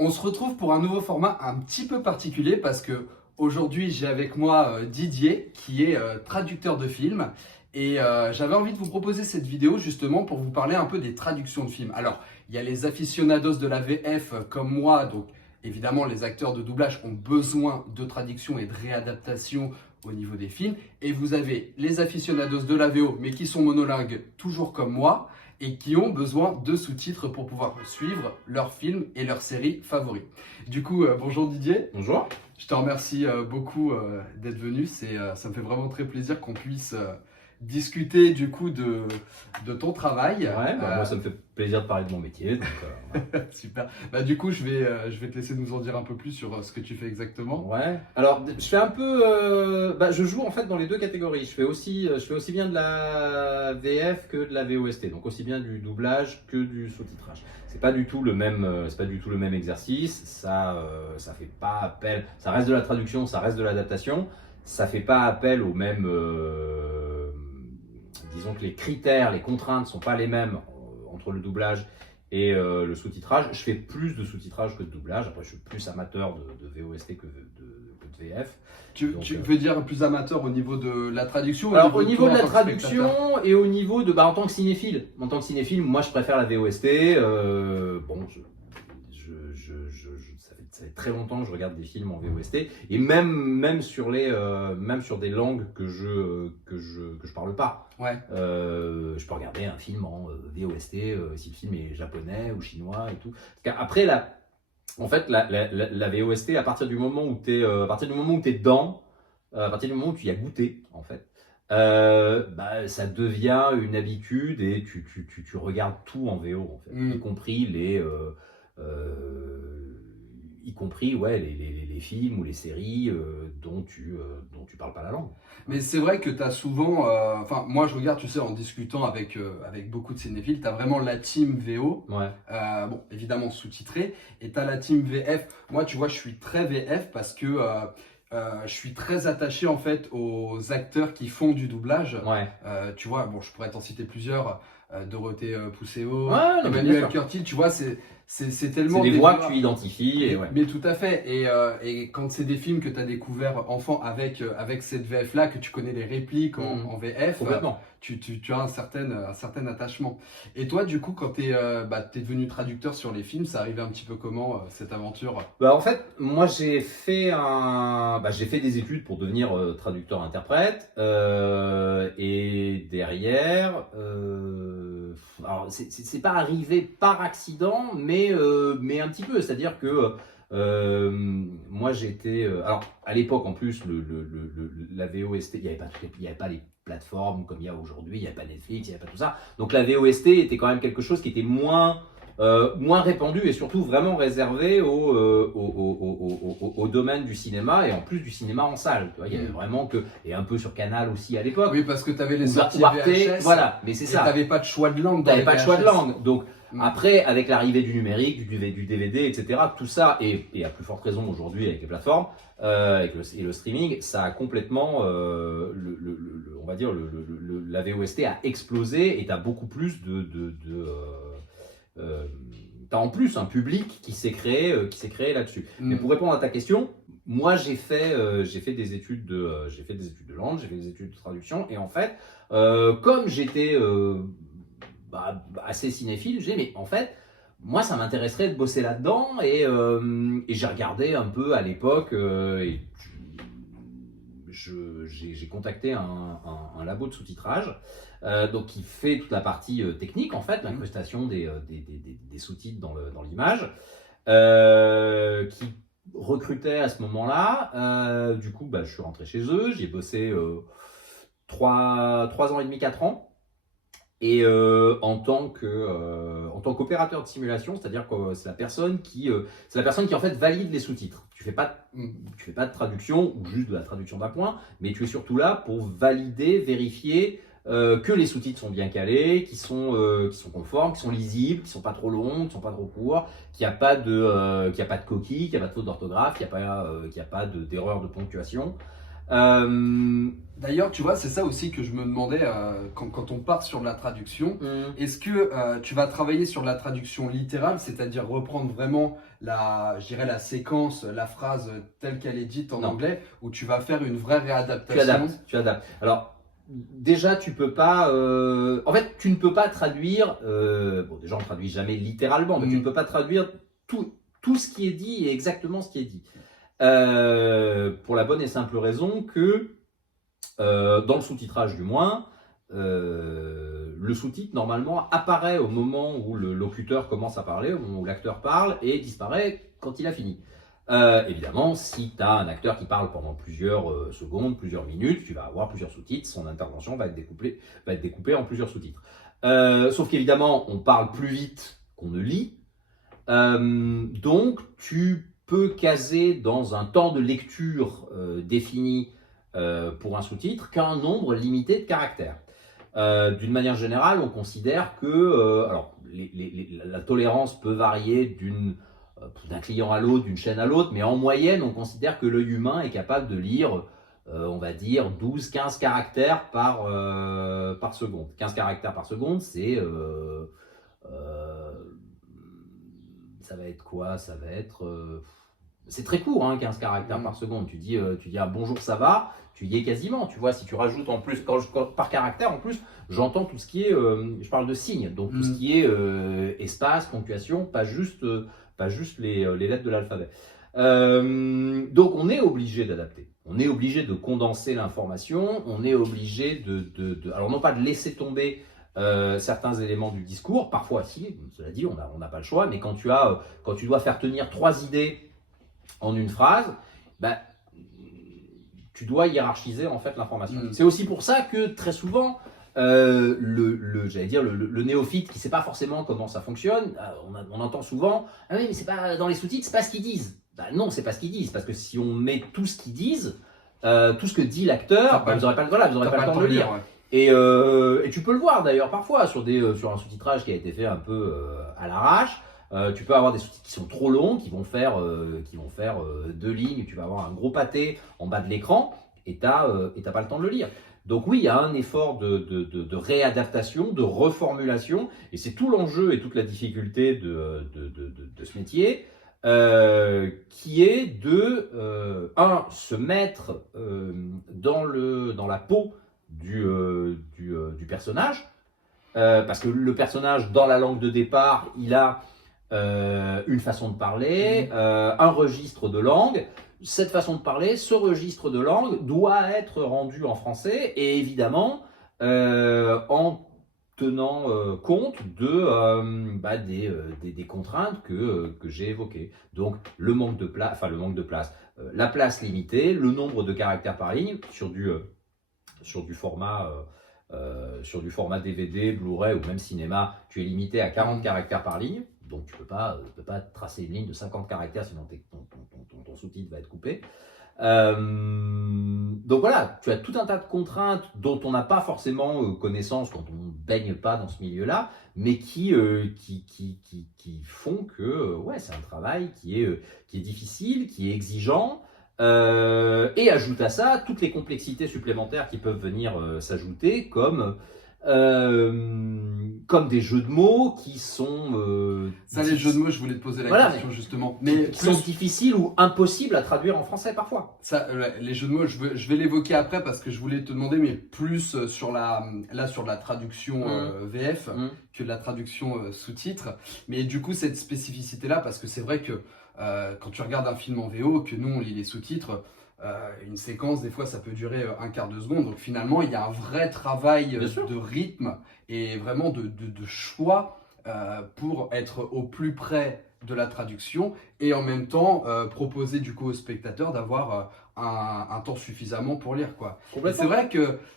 On se retrouve pour un nouveau format un petit peu particulier parce que aujourd'hui j'ai avec moi Didier qui est traducteur de films et j'avais envie de vous proposer cette vidéo justement pour vous parler un peu des traductions de films. Alors il y a les aficionados de la VF comme moi, donc évidemment les acteurs de doublage ont besoin de traduction et de réadaptation au niveau des films, et vous avez les aficionados de la VO mais qui sont monolingues toujours comme moi et qui ont besoin de sous-titres pour pouvoir suivre leurs films et leurs séries favoris. Du coup, bonjour Didier. Bonjour. Je te remercie beaucoup d'être venu. Ça me fait vraiment très plaisir qu'on puisse discuter du coup de ton travail. Ouais, moi ça me fait plaisir de parler de mon métier. Donc, ouais. Super. Du coup, je vais te laisser nous en dire un peu plus sur ce que tu fais exactement. Ouais. Alors, je fais un peu. Je joue en fait dans les deux catégories. Je fais aussi bien de la VF que de la VOST. Donc aussi bien du doublage que du sous-titrage. C'est pas du tout le même exercice. Ça fait pas appel. Ça reste de la traduction, ça reste de l'adaptation. Ça fait pas appel au même. Disons que les critères, les contraintes ne sont pas les mêmes entre le doublage et le sous-titrage. Je fais plus de sous-titrage que de doublage. Après, je suis plus amateur de VOST que de VF. Tu veux dire plus amateur au niveau de la traduction? Alors, au niveau de la traduction et au niveau de... en tant que cinéphile. En tant que cinéphile, moi, je préfère la VOST. Ça fait très longtemps que je regarde des films en VOST. Et même sur des langues que je parle pas. Ouais. Je peux regarder un film en VOST si le film est japonais ou chinois et tout. Après, la VOST, à partir du moment où tu es dedans, à partir du moment où tu y as goûté, en fait, ça devient une habitude et tu regardes tout en VO, en fait, y compris les films ou les séries dont tu parles pas la langue. Mais c'est vrai que tu as souvent, moi je regarde, tu sais, en discutant avec beaucoup de cinéphiles, tu as vraiment la team VO, Ouais. Évidemment sous-titré, et tu as la team VF. Moi, tu vois, je suis très VF parce que je suis très attaché en fait aux acteurs qui font du doublage. Ouais. Tu vois, je pourrais t'en citer plusieurs, Dorothée Pousseau, Ouais, Emmanuel Curtil, tu vois, c'est tellement des voix que tu identifies. Mais tout à fait. Et quand c'est des films que tu as découvert enfant avec cette VF-là, que tu connais les répliques en VF, tu as un certain attachement. Et toi, du coup, quand tu es devenu traducteur sur les films, ça arrivait un petit peu comment, cette aventure? En fait, moi j'ai fait des études pour devenir traducteur-interprète. Et derrière, alors c'est pas arrivé par accident, mais un petit peu. C'est-à-dire que moi j'étais. Alors à l'époque en plus, la VOST, il n'y avait pas les plateformes comme il y a aujourd'hui, il n'y avait pas Netflix, il n'y avait pas tout ça. Donc la VOST était quand même quelque chose qui était moins répandu et surtout vraiment réservé au domaine du cinéma et en plus du cinéma en salle. Tu vois, il y avait vraiment et un peu sur Canal aussi à l'époque. Oui, parce que tu avais les sorties VHS. Voilà, mais c'est ça. Tu n'avais pas de choix de langue. Tu n'avais pas de choix de langue. Donc après, avec l'arrivée du numérique, du DVD, etc., tout ça, et à plus forte raison aujourd'hui avec les plateformes, et le streaming, ça a complètement, on va dire, la VOST a explosé et tu as beaucoup plus t'as en plus un public qui s'est créé là-dessus. Mais pour répondre à ta question, moi j'ai fait des études de langue, j'ai fait des études de traduction, et en fait, comme j'étais assez cinéphile, j'ai dit mais en fait, moi ça m'intéresserait de bosser là-dedans, et j'ai regardé un peu à l'époque, et j'ai contacté un labo de sous-titrage, donc qui fait toute la partie technique, en fait, l'incrustation des sous-titres dans l'image, qui recrutait à ce moment-là. Du coup, je suis rentré chez eux, j'y ai bossé 3 ans et demi, 4 ans. Et en tant qu'opérateur de simulation, c'est-à-dire que c'est la personne qui en fait valide les sous-titres. Tu fais pas de traduction ou juste de la traduction d'un point, mais tu es surtout là pour valider, vérifier que les sous-titres sont bien calés, qui sont conformes, qui sont lisibles, qui sont pas trop longs, qui sont pas trop courts, qu'il n'y a pas de coquilles, qu'il n'y a pas de faute d'orthographe, qu'il n'y a pas d'erreur de ponctuation. D'ailleurs, tu vois, c'est ça aussi que je me demandais quand on part sur de la traduction. Est-ce que tu vas travailler sur de la traduction littérale, c'est-à-dire reprendre vraiment je dirais la séquence, la phrase telle qu'elle est dite en Non. anglais, ou tu vas faire une vraie réadaptation? Tu adaptes. Alors, déjà, tu peux pas. En fait, tu ne peux pas traduire. Bon, déjà, on ne traduit jamais littéralement, mais tu ne peux pas traduire tout ce qui est dit et exactement ce qui est dit. Pour la bonne et simple raison que, dans le sous-titrage du moins, le sous-titre normalement apparaît au moment où le locuteur commence à parler, au moment où l'acteur parle, et disparaît quand il a fini. Évidemment, si tu as un acteur qui parle pendant plusieurs secondes, plusieurs minutes, tu vas avoir plusieurs sous-titres, son intervention va être découpée en plusieurs sous-titres. Sauf qu'évidemment, on parle plus vite qu'on ne lit, donc tu peux caser dans un temps de lecture défini pour un sous-titre qu'un nombre limité de caractères. D'une manière générale, on considère que alors, la tolérance peut varier d'un client à l'autre, d'une chaîne à l'autre, mais en moyenne, on considère que l'œil humain est capable de lire, on va dire, 12-15 caractères par seconde. 15 caractères par seconde, ça va être quoi? Ça va être... c'est très court, hein, 15 caractères par seconde. Tu dis ah, bonjour, ça va, tu y es quasiment. Tu vois, si tu rajoutes en plus, par caractère, en plus, j'entends tout ce qui est, je parle de signes, donc tout ce qui est espace, ponctuation, pas juste les lettres de l'alphabet. Donc on est obligé d'adapter. On est obligé de condenser l'information, on est obligé alors non pas de laisser tomber certains éléments du discours, parfois si, cela dit, on n'a pas le choix, mais quand tu dois faire tenir 3 idées en une phrase, bah, tu dois hiérarchiser en fait l'information. C'est aussi pour ça que très souvent, le néophyte qui ne sait pas forcément comment ça fonctionne, on entend souvent « Ah oui, mais c'est pas, dans les sous-titres, c'est pas ce qu'ils disent. » Bah non, c'est pas ce qu'ils disent, parce que si on met tout ce qu'ils disent, tout ce que dit l'acteur, vous n'aurez pas le temps de le lire. Ouais. Et tu peux le voir d'ailleurs parfois sur un sous-titrage qui a été fait un peu à l'arrache. Tu peux avoir des sous-titres qui sont trop longs, qui vont faire 2 lignes, tu vas avoir un gros pâté en bas de l'écran et t'as pas le temps de le lire. Donc oui, il y a un effort de réadaptation, de reformulation, et c'est tout l'enjeu et toute la difficulté de ce métier, qui est de se mettre dans la peau du personnage, parce que le personnage, dans la langue de départ, il a une façon de parler, un registre de langue. Cette façon de parler, ce registre de langue doit être rendu en français, et évidemment en tenant compte des contraintes que j'ai évoquées. Donc le manque de place, la place limitée, le nombre de caractères par ligne sur du format DVD, Blu-ray ou même cinéma, tu es limité à 40 caractères par ligne. Donc tu peux pas tracer une ligne de 50 caractères, sinon ton sous-titre va être coupé. Donc voilà, tu as tout un tas de contraintes dont on n'a pas forcément connaissance quand on ne baigne pas dans ce milieu-là, mais qui font que c'est un travail qui est difficile, qui est exigeant. Et ajoute à ça toutes les complexités supplémentaires qui peuvent venir s'ajouter, comme des jeux de mots qui sont... les jeux de mots, je voulais te poser la question justement. Mais qui sont difficiles ou impossibles à traduire en français parfois. Les jeux de mots, je vais l'évoquer après parce que je voulais te demander, mais plus sur la traduction VF que de la traduction sous-titres. Mais du coup, cette spécificité-là, parce que c'est vrai que quand tu regardes un film en VO, que nous on lit les sous-titres, une séquence, des fois, ça peut durer un quart de seconde. Donc finalement, il y a un vrai travail de rythme et vraiment de choix pour être au plus près de la traduction et en même temps proposer du coup au spectateur d'avoir un temps suffisamment pour lire, quoi.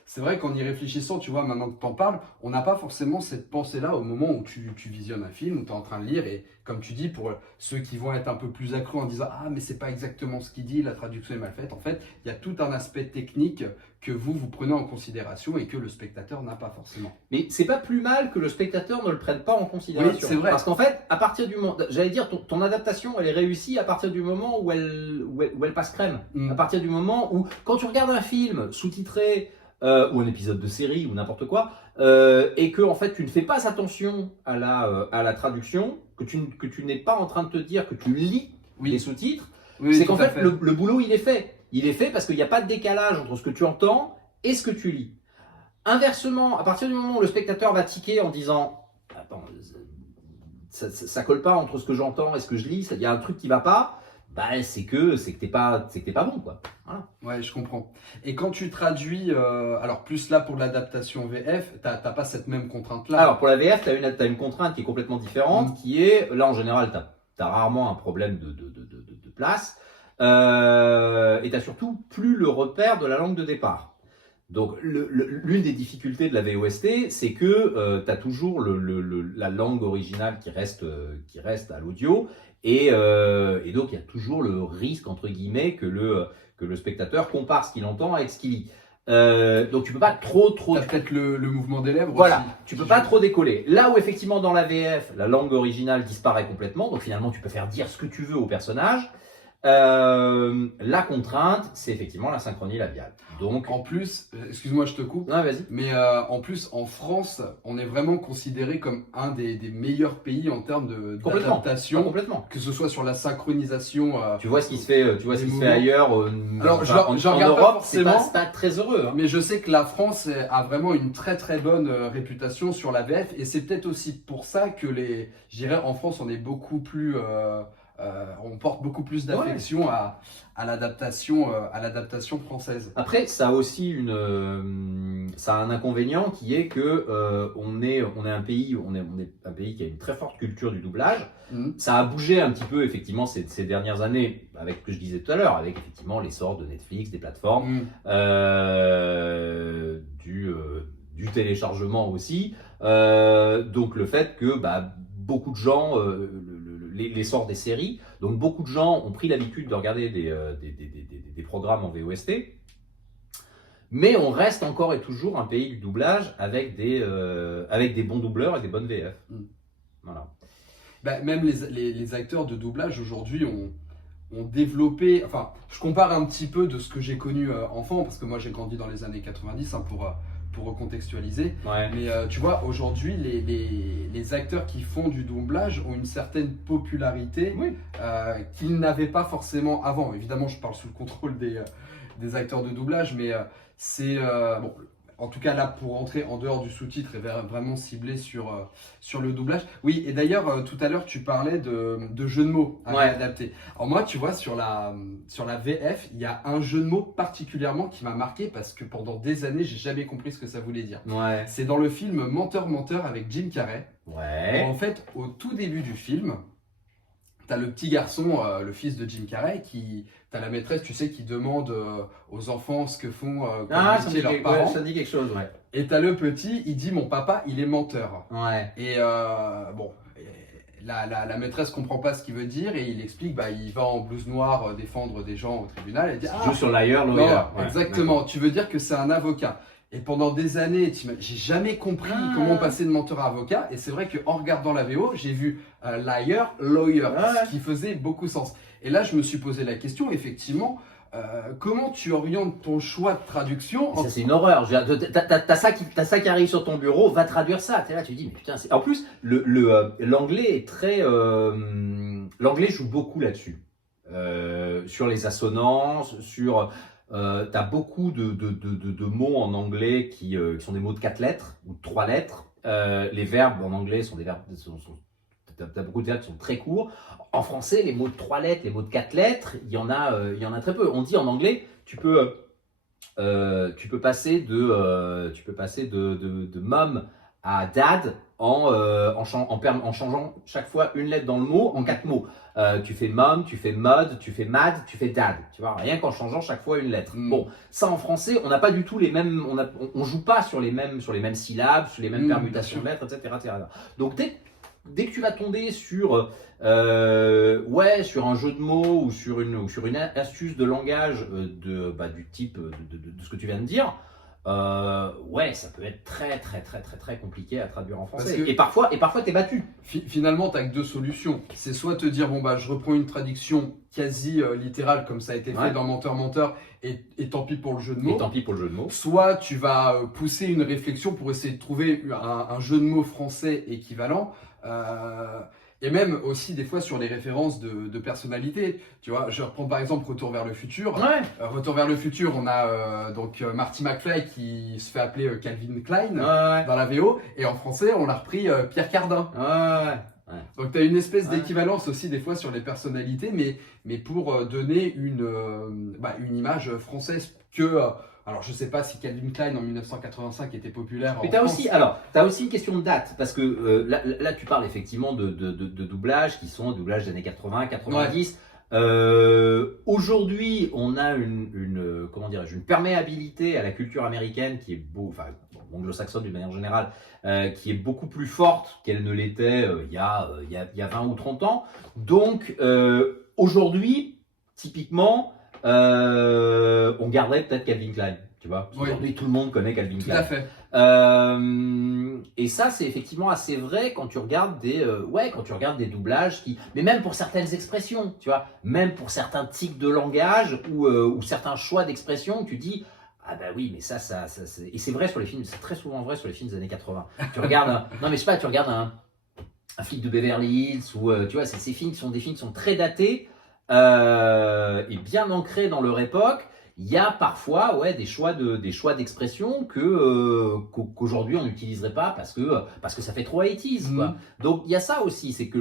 C'est vrai qu'en y réfléchissant, tu vois, maintenant que tu en parles, on n'a pas forcément cette pensée-là au moment où tu visionnes un film, où tu es en train de lire, et comme tu dis, pour ceux qui vont être un peu plus accros en disant « Ah, mais c'est pas exactement ce qu'il dit, la traduction est mal faite », en fait, il y a tout un aspect technique que vous prenez en considération et que le spectateur n'a pas forcément. Mais c'est pas plus mal que le spectateur ne le prenne pas en considération. Oui, c'est vrai. Parce qu'en fait, à partir du moment, j'allais dire, ton adaptation, elle est réussie à partir du moment où elle passe crème. À partir partir du moment où, quand tu regardes un film sous-titré, ou un épisode de série, ou n'importe quoi, et que en fait tu ne fais pas attention à la traduction, que tu n'es pas en train de te dire que tu lis les sous-titres, c'est qu'en fait, le boulot il est fait. Il est fait parce qu'il n'y a pas de décalage entre ce que tu entends et ce que tu lis. Inversement, à partir du moment où le spectateur va tiquer en disant « Attends, ça colle pas entre ce que j'entends et ce que je lis, il y a un truc qui va pas », bah, c'est que t'es pas bon, quoi. Voilà. Ouais, je comprends. Et quand tu traduis, alors plus là pour l'adaptation VF, t'as pas cette même contrainte-là. Alors pour la VF, t'as une contrainte qui est complètement différente, qui est, là en général, t'as rarement un problème de place, et t'as surtout plus le repère de la langue de départ. Donc l'une des difficultés de la VOST, c'est que tu as toujours la langue originale qui reste à l'audio, et donc il y a toujours le risque, entre guillemets, que le spectateur compare ce qu'il entend avec ce qu'il lit. Donc tu peux pas trop... T'as peut-être le mouvement des lèvres voilà, aussi. Tu peux pas trop décoller. Là où effectivement dans la VF, la langue originale disparaît complètement, donc finalement tu peux faire dire ce que tu veux au personnage. La contrainte, c'est effectivement la synchronie labiale. Donc, en plus, excuse-moi, je te coupe. Ouais, vas-y. Mais en plus, en France, on est vraiment considéré comme un des meilleurs pays en termes d'adaptation. Complètement. Que ce soit sur la synchronisation. Tu vois ce qui se fait, ailleurs. Alors, je regarde en pas Europe, forcément. C'est pas très heureux. Hein. Mais je sais que la France a vraiment une très très bonne réputation sur la VF, et c'est peut-être aussi pour ça que je dirais, en France, on est beaucoup plus. On porte beaucoup plus d'affection à l'adaptation française. Après, ça a aussi ça a un inconvénient qui est que on est un pays qui a une très forte culture du doublage. Ça a bougé un petit peu effectivement ces dernières années, avec ce que je disais tout à l'heure, avec effectivement l'essor de Netflix, des plateformes, du téléchargement aussi. Donc le fait que beaucoup de gens l'essor des séries. Donc beaucoup de gens ont pris l'habitude de regarder des programmes en VOST. Mais on reste encore et toujours un pays du doublage avec des bons doubleurs et des bonnes VF. Voilà. Même les acteurs de doublage aujourd'hui ont développé... Enfin, je compare un petit peu de ce que j'ai connu enfant, parce que moi j'ai grandi dans les années 90 pour recontextualiser. Ouais. Mais tu vois, aujourd'hui, les acteurs qui font du doublage ont une certaine popularité qu'ils n'avaient pas forcément avant. Évidemment, je parle sous le contrôle des acteurs de doublage, mais c'est... bon, en tout cas, là, pour entrer en dehors du sous-titre et vraiment ciblé sur le doublage. Oui, et d'ailleurs, tout à l'heure, tu parlais de jeux de mots à adapter. Alors moi, tu vois, sur la VF, il y a un jeu de mots particulièrement qui m'a marqué parce que pendant des années, j'ai jamais compris ce que ça voulait dire. Ouais. C'est dans le film Menteur, Menteur avec Jim Carrey. Ouais. En fait, au tout début du film, t'as le petit garçon, le fils de Jim Carrey, t'as la maîtresse, tu sais, qui demande aux enfants ce que font leurs parents. Ça dit quelque chose, ouais. Et t'as le petit, il dit « Mon papa, il est menteur ». Ouais. Et la maîtresse comprend pas ce qu'il veut dire et il explique, il va en blouse noire défendre des gens au tribunal. Elle dit « Joue sur liar, lawyer ». Exactement, tu veux dire que c'est un avocat. Et pendant des années, j'ai jamais compris comment passer de menteur à avocat. Et c'est vrai qu'en regardant la VO, j'ai vu liar, lawyer, ce qui faisait beaucoup sens. Et là, je me suis posé la question, effectivement, comment tu orientes ton choix de traduction? Ça, c'est une horreur. T'as ça qui arrive sur ton bureau, va traduire ça. T'es là, tu dis, mais putain, en plus, l'anglais est très... l'anglais joue beaucoup là-dessus. Sur les assonances, sur... t'as beaucoup de mots en anglais qui sont des mots de 4 lettres ou de 3 lettres. Les verbes en anglais sont des verbes... T'as beaucoup de verbes qui sont très courts. En français, les mots de 3 lettres, les mots de 4 lettres, il y en a très peu. On dit en anglais, tu peux passer de mom à dad en changeant chaque fois une lettre dans le mot en 4 mots. Tu fais mom, tu fais mod, tu fais mad, tu fais dad. Tu vois, rien qu'en changeant chaque fois une lettre. Bon, ça en français, on n'a pas du tout les mêmes, on joue pas sur les mêmes syllabes, sur les mêmes permutations de lettres, etc. Donc dès que tu vas tomber sur un jeu de mots ou sur une astuce de langage du type de ce que tu viens de dire, ouais, ça peut être très très très très très compliqué à traduire en Parce français. que Et parfois t'es battu. finalement, tu n'as que deux solutions. C'est soit te dire, bon, bah, je reprends une traduction quasi littérale, comme ça a été fait Ouais. dans Menteur, Menteur, et tant pis pour le jeu de Et mots. tant pis pour le jeu de mots. Soit tu vas pousser une réflexion pour essayer de trouver un jeu de mots français équivalent. Et même aussi des fois sur les références de personnalités. Tu vois, je reprends par exemple Retour vers le futur. Ouais. Retour vers le futur, on a donc Marty McFly qui se fait appeler Calvin Klein Ouais. dans la VO. Et en français, on l'a repris Pierre Cardin. Ouais. Donc tu as une espèce Ouais. d'équivalence aussi des fois sur les personnalités, mais pour donner une image française que... alors je sais pas si Calvin Klein en 1985 était populaire en Mais t'as France. aussi une question de date, parce que là tu parles effectivement de doublages qui sont doublages des années 80, 90. Aujourd'hui, on a comment dirais-je, une perméabilité à la culture américaine qui est anglo-saxonne d'une manière générale, qui est beaucoup plus forte qu'elle ne l'était il y a 20 ou 30 ans. Donc aujourd'hui, typiquement, on garderait peut-être Calvin Klein, tu vois. Parce qu'aujourd'hui, tout le monde connaît Calvin Klein. Tout à fait. Et ça, c'est effectivement assez vrai quand tu regardes des doublages mais même pour certaines expressions, tu vois, même pour certains tics de langage ou certains choix d'expression, tu dis, ah bah oui, mais ça et c'est vrai sur les films, c'est très souvent vrai sur les films des années 80. Tu regardes, non mais je sais pas, tu regardes un flic de Beverly Hills ou tu vois, ces films qui sont des films qui sont très datés et bien ancrés dans leur époque. Il y a parfois des choix d'expression qu'aujourd'hui on n'utiliserait pas parce que ça fait trop 80s, quoi. Donc il y a ça aussi, c'est que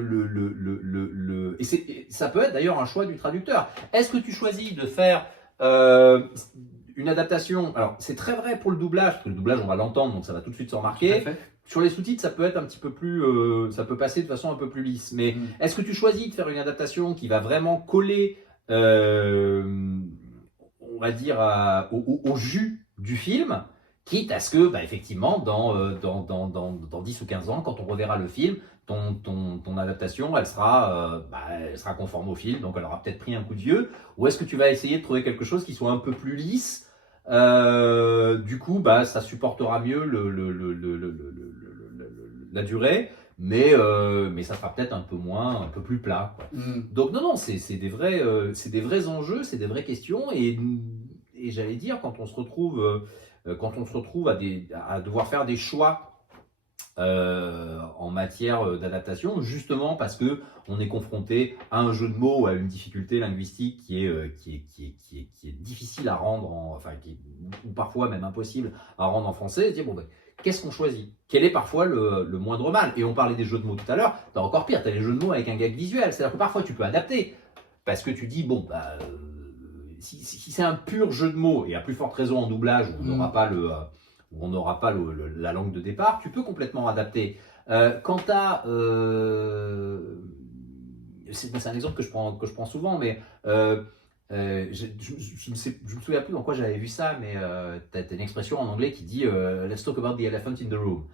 et ça peut être d'ailleurs un choix du traducteur. Est-ce que tu choisis de faire une adaptation? Alors c'est très vrai pour le doublage, parce que le doublage on va l'entendre, donc ça va tout de suite se remarquer. Sur les sous-titres, ça peut être un petit peu plus, ça peut passer de façon un peu plus lisse. Mais est-ce que tu choisis de faire une adaptation qui va vraiment coller, on va dire, au jus du film, quitte à ce que, effectivement, dans 10 ou 15 ans, quand on reverra le film, ton adaptation, elle sera conforme au film, donc elle aura peut-être pris un coup de vieux. Ou est-ce que tu vas essayer de trouver quelque chose qui soit un peu plus lisse? Du coup, ça supportera mieux la durée, mais ça sera peut-être un peu plus plat, quoi. Donc non, c'est des vrais enjeux, c'est des vraies questions, et j'allais dire, quand on se retrouve à devoir faire des choix en matière d'adaptation, justement parce que on est confronté à un jeu de mots, à une difficulté linguistique qui est difficile à rendre, ou parfois même impossible à rendre en français, et dire qu'est-ce qu'on choisit? Quel est parfois le moindre mal? Et on parlait des jeux de mots tout à l'heure, t'as encore pire, t'as les jeux de mots avec un gag visuel, c'est-à-dire que parfois tu peux adapter, parce que tu dis si c'est un pur jeu de mots, et à plus forte raison en doublage où on n'aura pas la langue de départ, tu peux complètement adapter. Quant à... c'est un exemple que je prends souvent, mais je ne me souviens plus dans quoi j'avais vu ça, mais tu as une expression en anglais qui dit Let's talk about the elephant in the room.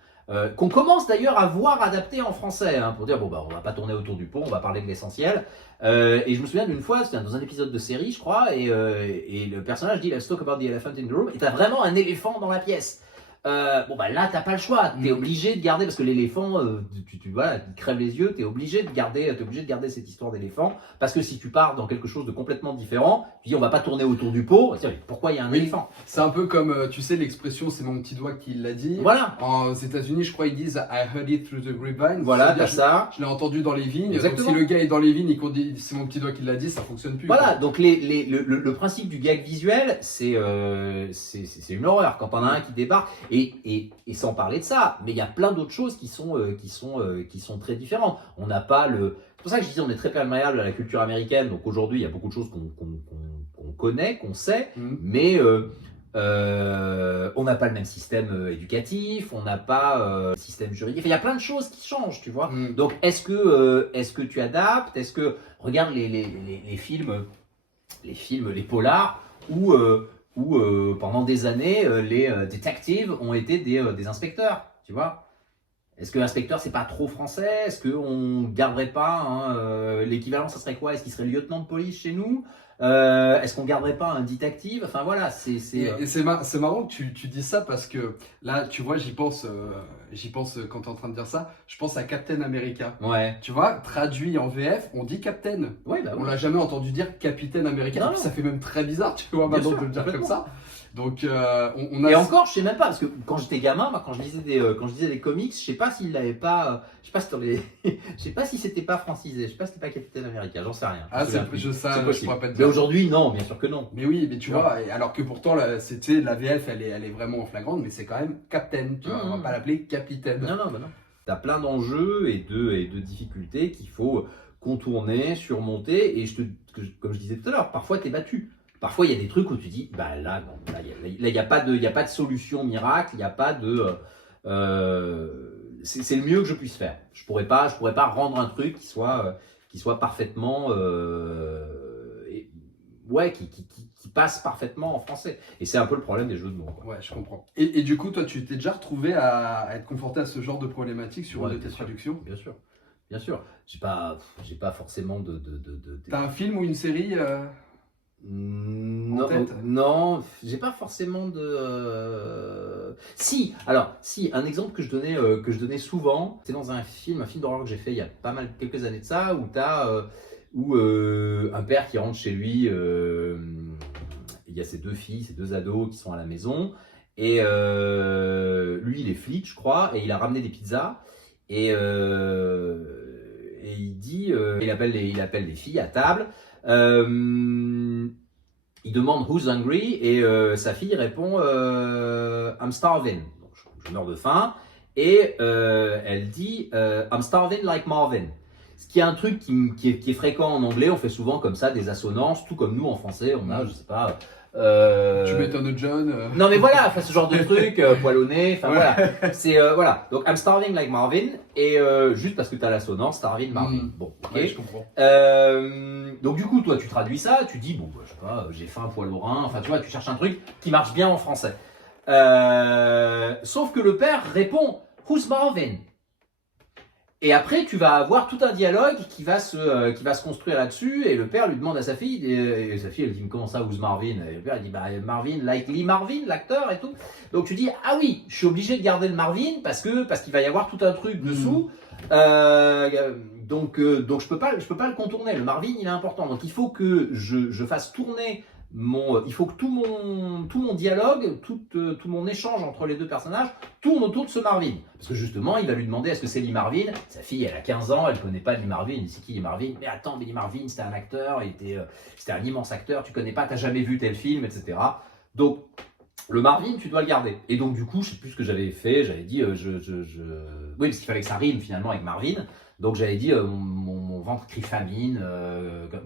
Qu'on commence d'ailleurs à voir adapté en français, pour dire on va pas tourner autour du pot, on va parler de l'essentiel. Et je me souviens d'une fois, c'était dans un épisode de série, je crois, et le personnage dit Let's talk about the elephant in the room, et t'as vraiment un éléphant dans la pièce. Là t'as pas le choix, t'es obligé de garder, parce que l'éléphant, tu vois, il crève les yeux, t'es obligé de garder cette histoire d'éléphant, parce que si tu pars dans quelque chose de complètement différent, tu dis on va pas tourner autour du pot, pourquoi il y a un éléphant? C'est un peu comme, tu sais, l'expression c'est mon petit doigt qui l'a dit. Voilà. Aux États-Unis, je crois, ils disent I heard it through the grapevine. Voilà, t'as ça. Je l'ai entendu dans les vignes. Exactement. Donc si le gars est dans les vignes et qu'on dit c'est mon petit doigt qui l'a dit, ça fonctionne plus. Voilà, donc le principe du gag visuel, c'est une horreur quand on a un qui débarque, et sans parler de ça, mais il y a plein d'autres choses qui sont très différentes. On n'a pas c'est pour ça que je disais on est très perméable à la culture américaine, donc aujourd'hui il y a beaucoup de choses qu'on connaît, qu'on sait, mais on n'a pas le même système éducatif, on n'a pas le système juridique. Enfin, il y a plein de choses qui changent, tu vois. Donc est-ce que tu adaptes? Est-ce que regarde les films, les polars où pendant des années les détectives ont été des inspecteurs, tu vois. Est-ce que inspecteur, c'est pas trop français? Est-ce qu'on garderait pas l'équivalent, ça serait quoi? Est-ce qu'il serait lieutenant de police chez nous? Est-ce qu'on garderait pas un détective? Enfin voilà, Et c'est marrant que tu dis ça parce que là, tu vois, j'y pense quand tu es en train de dire ça. Je pense à Captain America. Ouais. Tu vois, traduit en VF, on dit Captain. Ouais, bah On ouais. l'a jamais entendu dire Capitaine America. Non, Et puis non. ça fait même très bizarre, tu vois, Bien maintenant sûr, de le dire comme complètement. ça. Donc, on a. Et encore, je sais même pas, parce que quand j'étais gamin, moi, quand je lisais des comics, je sais pas s'il l'avait pas, je sais pas si dans les, je sais pas si c'était pas francisé, je sais pas si c'était pas Capitaine America, j'en sais rien. Ah, me souviens plus. je C'est je possible. pourrais pas te Mais dire. aujourd'hui, non, bien sûr que non. Mais oui, mais tu Ouais. vois, alors que pourtant, c'était la VF, elle est vraiment en flagrante, mais c'est quand même Captain. Tu vois, on va pas l'appeler Capitaine. Non, non, bah non. T'as plein d'enjeux et de difficultés qu'il faut contourner, surmonter, et comme je disais tout à l'heure, parfois t'es battu. Parfois, il y a des trucs où tu dis, bah là, non, là, il n'y a pas de solution miracle, il n'y a pas de. C'est le mieux que je puisse faire. Je pourrais pas rendre un truc qui soit parfaitement. Ouais, qui passe parfaitement en français. Et c'est un peu le problème des jeux de mots, quoi. Ouais, je comprends. Et du coup, toi, tu t'es déjà retrouvé à être confronté à ce genre de problématique sur Ouais, une de tes bien sûr. traductions? Bien sûr. Bien sûr. J'ai pas forcément T'as un film ou une série Non, tête non, j'ai pas forcément Si, alors, si, un exemple que je donnais souvent, c'est dans un film d'horreur que j'ai fait il y a quelques années de ça, où un père qui rentre chez lui, il y a ses deux filles, ses deux ados qui sont à la maison, et lui il est flic, je crois, et il a ramené des pizzas, et il dit, il appelle les filles à table. Il demande who's hungry et sa fille répond I'm starving. Donc, je meurs de faim. Et elle dit I'm starving like Marvin. Ce qui est un truc qui est fréquent en anglais. On fait souvent comme ça des assonances, tout comme nous en français. On a, je sais pas. Tu m'étonnes, John. Non mais voilà, enfin, ce genre de truc, poil au nez, enfin Ouais. voilà. C'est voilà. Donc I'm starving like Marvin et juste parce que t'as l'assonance, starving Marvin. Bon, ok. Ouais, je comprends. Donc du coup, toi, tu traduis ça, tu dis bon, bah, je sais pas, j'ai faim, poil au rein. Enfin, tu vois, tu cherches un truc qui marche bien en français. Sauf que le père répond Who's Marvin? Et après, tu vas avoir tout un dialogue qui va se construire là-dessus. Et le père lui demande à sa fille, et sa fille, elle dit mais comment ça, who's Marvin? Et le père il dit bah Marvin, like Lee Marvin, l'acteur et tout. Donc tu dis ah oui, je suis obligé de garder le Marvin parce qu'il va y avoir tout un truc dessous. Donc je peux pas le contourner. Le Marvin il est important. Donc il faut que je fasse tourner il faut que tout mon dialogue, tout mon échange entre les deux personnages tourne autour de ce Marvin. Parce que justement, il va lui demander est-ce que c'est Lee Marvin? Sa fille, elle a 15 ans, elle connaît pas Lee Marvin. Il dit c'est qui Lee Marvin? Mais attends, mais Lee Marvin, c'était un acteur, c'était un immense acteur, tu connais pas, t'as jamais vu tel film, etc. Donc, le Marvin, tu dois le garder. Et donc, du coup, je sais plus ce que j'avais fait, j'avais dit, oui, parce qu'il fallait que ça rime finalement avec Marvin. Donc, j'avais dit, mon ventre crie famine.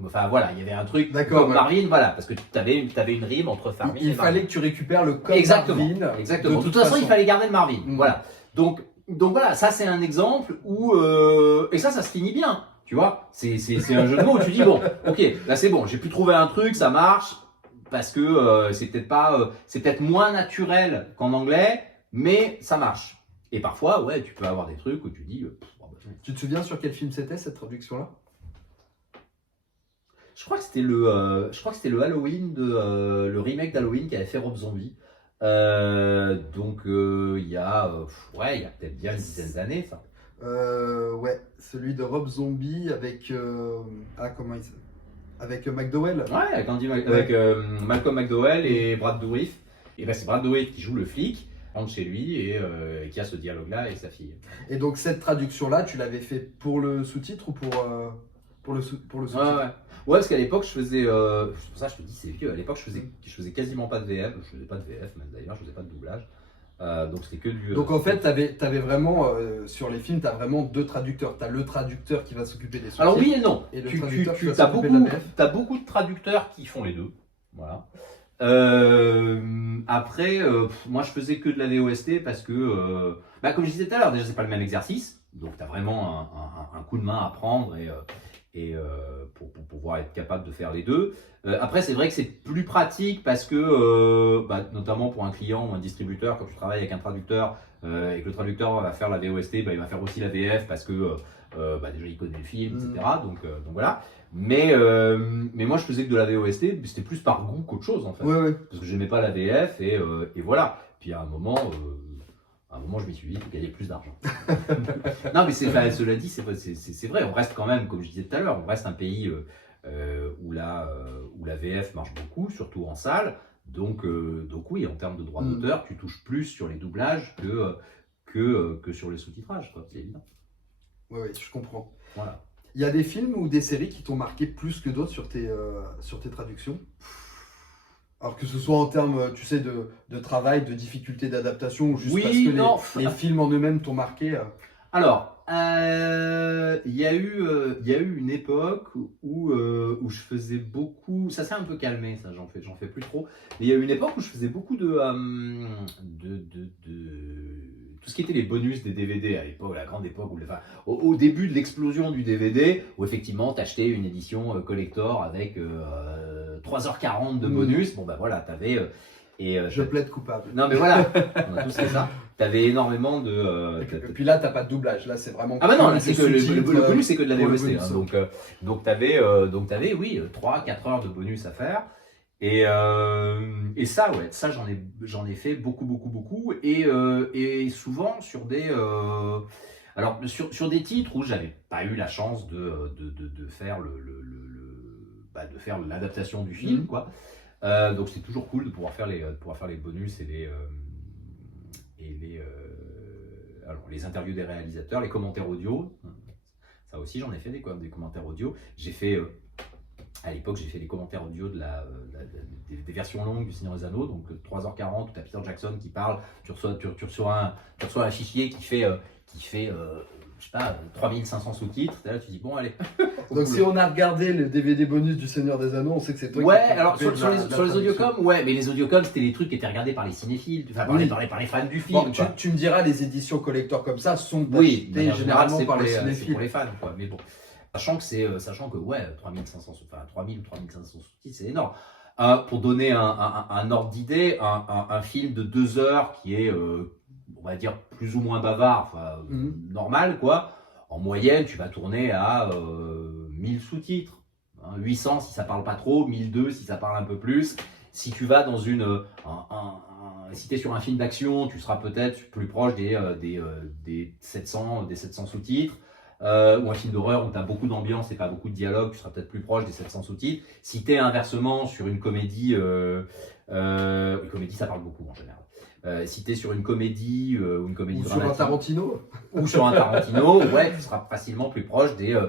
Enfin, voilà, il y avait un truc D'accord, comme ouais. Marvin, voilà, parce que tu avais une rime entre famine et Il Marvin. fallait que tu récupères le code Exactement, Marvin. exactement. De toute façon, il fallait garder le Marvin. Voilà. Donc voilà, ça c'est un exemple où et ça se finit bien. Tu vois, c'est un jeu de mots où tu dis bon, ok, là c'est bon, j'ai pu trouver un truc, ça marche parce que c'est peut-être moins naturel qu'en anglais, mais ça marche. Et parfois, ouais, tu peux avoir des trucs où tu dis. Tu te souviens sur quel film c'était cette traduction-là? Je crois que c'était le Halloween le remake d'Halloween qu'avait fait Rob Zombie. Donc il y a peut-être bien une dizaine d'années. Ouais, celui de Rob Zombie avec comment il s'appelle? Avec McDowell. Ouais, avec Malcolm McDowell et Brad Dourif. Et ben c'est Brad Dourif qui joue le flic, rentre chez lui et qui a ce dialogue-là avec sa fille. Et donc cette traduction-là, tu l'avais fait pour le sous-titre ou pour le sous-titre? Ouais, parce qu'à l'époque, je faisais. C'est pour ça que je te dis, c'est vieux. À l'époque, je faisais quasiment pas de VF. Je faisais pas de VF, même d'ailleurs, je faisais pas de doublage. Donc c'était que du. Donc en fait, t'avais vraiment, sur les films, t'as vraiment deux traducteurs. T'as le traducteur qui va s'occuper des sous-titres. Alors oui et non. Et le Tu traducteur qui va as s'occuper de la VF. t'as beaucoup de traducteurs qui font les deux. Voilà. Après, moi je faisais que de la VOST parce que, comme je disais tout à l'heure, déjà c'est pas le même exercice. Donc t'as vraiment un coup de main à prendre et pour pouvoir être capable de faire les deux. Après, c'est vrai que c'est plus pratique parce que, notamment pour un client ou un distributeur, quand tu travailles avec un traducteur et que le traducteur va faire la VOST, il va faire aussi la VF parce que déjà il connaît le film, etc. Donc voilà. Mais moi, je faisais que de la VOST, c'était plus par goût qu'autre chose en fait. Ouais. Parce que j'aimais pas la VF et voilà. Puis à un moment, je m'y suis dit, il faut gagner plus d'argent. Non, mais cela dit, c'est vrai, on reste quand même, comme je disais tout à l'heure, on reste un pays où la VF marche beaucoup, surtout en salle. Donc oui, en termes de droits d'auteur, tu touches plus sur les doublages que sur les sous-titrages, c'est évident. Oui, je comprends. Voilà. Il y a des films ou des séries qui t'ont marqué plus que d'autres sur tes traductions? Alors que ce soit en termes, tu sais, de travail, de difficulté d'adaptation, ou juste parce que les films en eux-mêmes t'ont marqué. Alors, il y a eu une époque où je faisais beaucoup. Ça s'est un peu calmé, ça, j'en fais plus trop. Mais il y a eu une époque où je faisais beaucoup de tout ce qui était les bonus des DVD à l'époque, la grande époque, au début de l'explosion du DVD, où effectivement tu achetais une édition collector avec 3h40 de bonus. Bon, voilà, t'avais. Je plaide coupable. Non, mais voilà, on a tous fait ça. T'avais énormément de. Et puis là, t'as pas de doublage. Là, c'est vraiment. Ah, bah non, là, c'est que le bonus, c'est que de la VOST. Donc, t'avais, oui, 3-4 heures de bonus à faire. Et ça, ouais, ça j'en ai fait beaucoup. Et souvent sur des. Alors, sur des titres où j'avais pas eu la chance de faire de faire l'adaptation du film, quoi. Donc c'était toujours cool de pouvoir faire les bonus et les interviews des réalisateurs, les commentaires audio. Ça aussi, j'en ai fait des commentaires audio. J'ai fait à l'époque, j'ai fait les commentaires audio des versions longues du Seigneur des Anneaux, donc 3h40 où tu as Peter Jackson qui parle, tu reçois un fichier qui fait je sais pas, 3500 sous-titres, là tu dis bon allez. Donc si on a regardé le DVD bonus du Seigneur des Anneaux, on sait que c'est toi qui alors sur les audiocoms, ouais, mais les audiocoms c'était les trucs qui étaient regardés par les cinéphiles, par les fans du film. Bon, tu me diras, les éditions collector comme ça sont achetées généralement par les cinéphiles. C'est pour les fans, quoi. Mais bon, sachant que ouais, 3500 3000 ou 3500 sous-titres, c'est énorme. Pour donner un ordre d'idée, un film de 2 heures qui est on va dire plus ou moins bavard, normal quoi. En moyenne, tu vas tourner à 1000 sous-titres, 800 si ça parle pas trop, 1002 si ça parle un peu plus. Si tu vas dans si tu es sur un film d'action, tu seras peut-être plus proche des 700 sous-titres. Ou un film d'horreur où tu as beaucoup d'ambiance et pas beaucoup de dialogue, tu seras peut-être plus proche des 700 sous-titres. Si tu es inversement sur une comédie, ça parle beaucoup en général. Si tu es sur une comédie ou une comédie dramatique. Sur un Tarantino. Ou sur un Tarantino, ouais, tu seras facilement plus proche des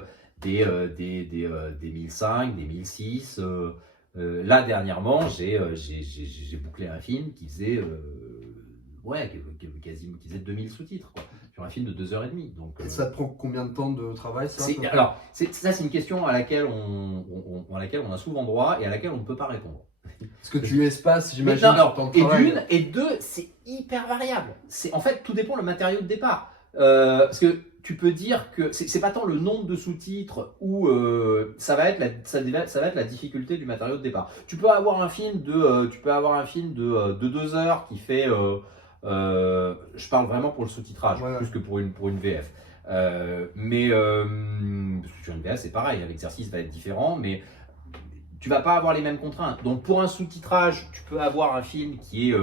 1005, des 1006. Là, dernièrement, j'ai bouclé un film qui faisait, quasiment 2000 sous-titres, quoi, sur un film de 2h30. Donc, et ça te prend combien de temps de travail, ça? Alors, c'est une question à laquelle on a souvent droit et à laquelle on ne peut pas répondre. Parce que tu espaces, j'imagine, sur ton travail. Et deux, c'est hyper variable. En fait, tout dépend le matériau de départ. Parce que tu peux dire que c'est pas tant le nombre de sous-titres ou ça va être la difficulté du matériau de départ. Tu peux avoir un film de 2 heures qui fait je parle vraiment pour le sous-titrage plus que pour une VF. Mais sur une VF c'est pareil, l'exercice va être différent, mais tu vas pas avoir les mêmes contraintes. Donc pour un sous-titrage, tu peux avoir un film qui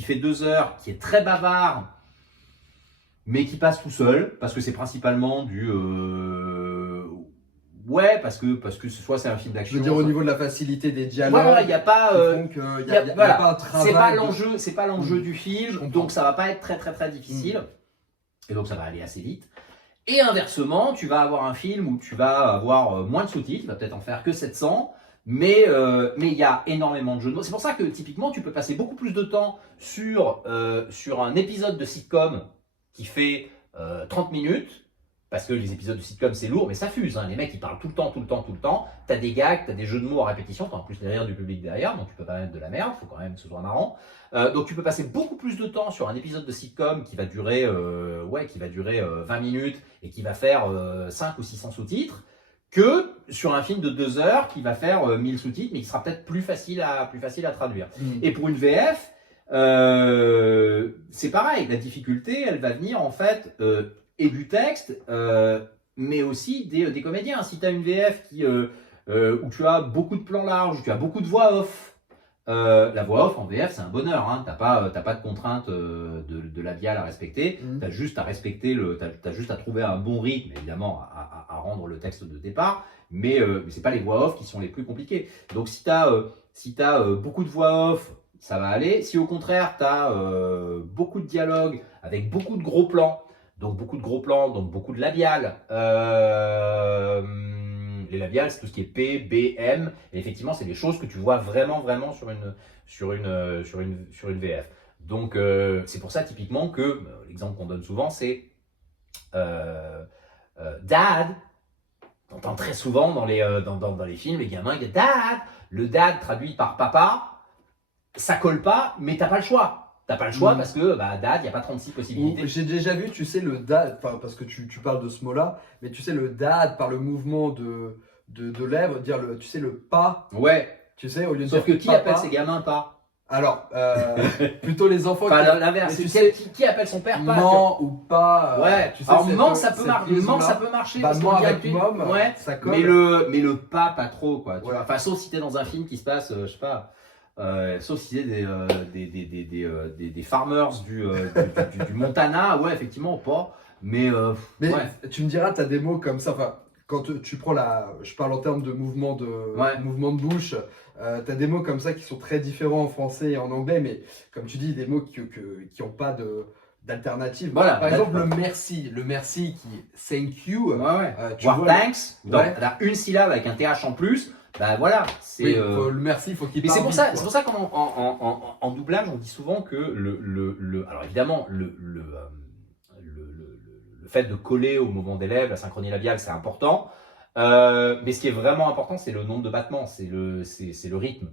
fait 2 heures, qui est très bavard, mais qui passe tout seul, parce que c'est principalement parce que soit c'est un film d'action. Je veux dire, au niveau de la facilité des dialogues. Il n'y a pas pas un travail. C'est pas l'enjeu du film, donc ça va pas être très très très difficile. Et donc ça va aller assez vite. Et inversement, tu vas avoir un film où tu vas avoir moins de sous-titres, tu vas peut-être en faire que 700. Mais il y a énormément de jeux de mots. C'est pour ça que typiquement tu peux passer beaucoup plus de temps sur un épisode de sitcom qui fait 30 minutes, parce que les épisodes de sitcom c'est lourd, mais ça fuse, les mecs ils parlent tout le temps, t'as des gags, t'as des jeux de mots à répétition, t'as en plus les rires du public derrière, donc tu peux pas mettre de la merde, faut quand même que ce soit marrant. Donc tu peux passer beaucoup plus de temps sur un épisode de sitcom qui va durer 20 minutes et qui va faire 5 ou 600 sous-titres, que sur un film de 2 heures qui va faire 1000 sous-titres, mais qui sera peut-être plus facile à traduire. Et pour une VF, c'est pareil, la difficulté, elle va venir en fait et du texte, mais aussi des comédiens. Si tu as une VF où tu as beaucoup de plans larges, où tu as beaucoup de voix off, la voix off en VF, c'est un bonheur. Hein. T'as pas de contraintes de labial à respecter. T'as juste à respecter t'as juste à trouver un bon rythme, évidemment, à rendre le texte de départ. Mais c'est pas les voix off qui sont les plus compliquées. Donc si t'as beaucoup de voix off, ça va aller. Si au contraire t'as beaucoup de dialogue avec beaucoup de gros plans, donc beaucoup de labial. Les labiales, c'est tout ce qui est P, B, M. Et effectivement, c'est des choses que tu vois vraiment sur une VF. Donc, c'est pour ça typiquement que l'exemple qu'on donne souvent, c'est Dad. On entend très souvent dans les films, les gamins, ils disent Dad. Le Dad traduit par papa, ça colle pas, mais t'as pas le choix. T'as pas le choix parce que dad, il n'y a pas 36 possibilités. J'ai déjà vu, tu sais, le dad, parce que tu parles de ce mot-là, mais tu sais, le dad, par le mouvement de lèvres, dire tu sais, le pas. Ouais. Tu sais, au lieu de Sauf dire que qui papa, appelle ses gamins pas? Alors, plutôt les enfants. Enfin, l'inverse. Tu sais, qui appelle son père pas? Ment ou pas. Ouais. Tu sais, alors, ment, ça peut marcher. Bah, parce ment qu'on dit avec mom, ouais. ça colle. Mais le pas trop, quoi. Tu Ouais. vois. Enfin, sauf si t'es dans un film qui se passe, je sais pas. Sauf si c'est des farmers du Montana, ouais, effectivement, pas. Mais ouais. Tu me diras, tu as des mots comme ça. Enfin, quand tu prends je parle en termes de mouvement de bouche, tu as des mots comme ça qui sont très différents en français et en anglais, mais comme tu dis, des mots qui n'ont pas d'alternative. Voilà, par exemple, le merci qui est thank you. Tu vois, thanks, t'as une syllabe avec un TH en plus. Bah voilà, c'est le merci, il faut qu'il parle. Mais c'est pour ça qu'en doublage, on dit souvent que alors évidemment le fait de coller au mouvement des lèvres, la synchronie labiale, c'est important. Mais ce qui est vraiment important, c'est le nombre de battements, c'est le rythme.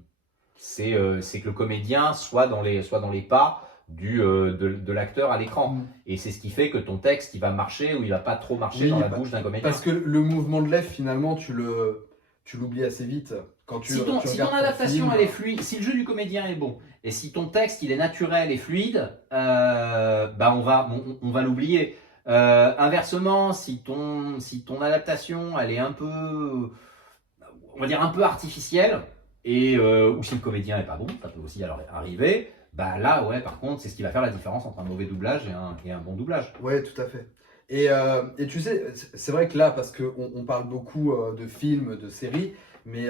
C'est que le comédien soit dans les pas de l'acteur à l'écran. Et c'est ce qui fait que ton texte, il va marcher ou il va pas trop marcher dans la bouche d'un comédien. Parce que le mouvement de lèvres, finalement, tu l'oublies assez vite. Si ton adaptation elle est fluide, si le jeu du comédien est bon, et si ton texte il est naturel et fluide, on va l'oublier. Inversement, si ton adaptation elle est un peu, on va dire un peu artificielle, ou si le comédien est pas bon, ça peut aussi alors arriver. Là, ouais, par contre, c'est ce qui va faire la différence entre un mauvais doublage et un bon doublage. Ouais, tout à fait. Et tu sais, c'est vrai que là, parce qu'on parle beaucoup de films, de séries, mais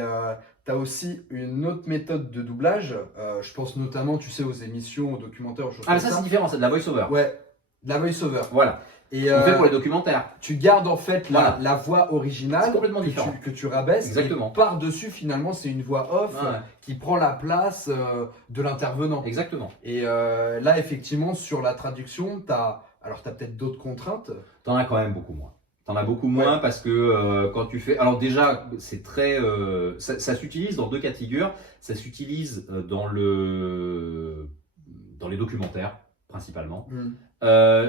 tu as aussi une autre méthode de doublage. Je pense notamment, tu sais, aux émissions, aux documentaires, aux choses comme ça. Ça, c'est différent, c'est de la voice-over. Ouais, de la voice-over. Voilà. Et on fait pour les documentaires. Tu gardes en fait la voix originale complètement différent. Que tu rabaisses. Exactement. Par-dessus, finalement, c'est une voix off qui prend la place de l'intervenant. Exactement. Et là, effectivement, sur la traduction, tu as peut-être d'autres contraintes. T'en as quand même beaucoup moins. T'en as beaucoup moins parce que quand tu fais... Alors déjà, c'est très... ça s'utilise dans 2 cas de figure. Ça s'utilise dans les documentaires, principalement.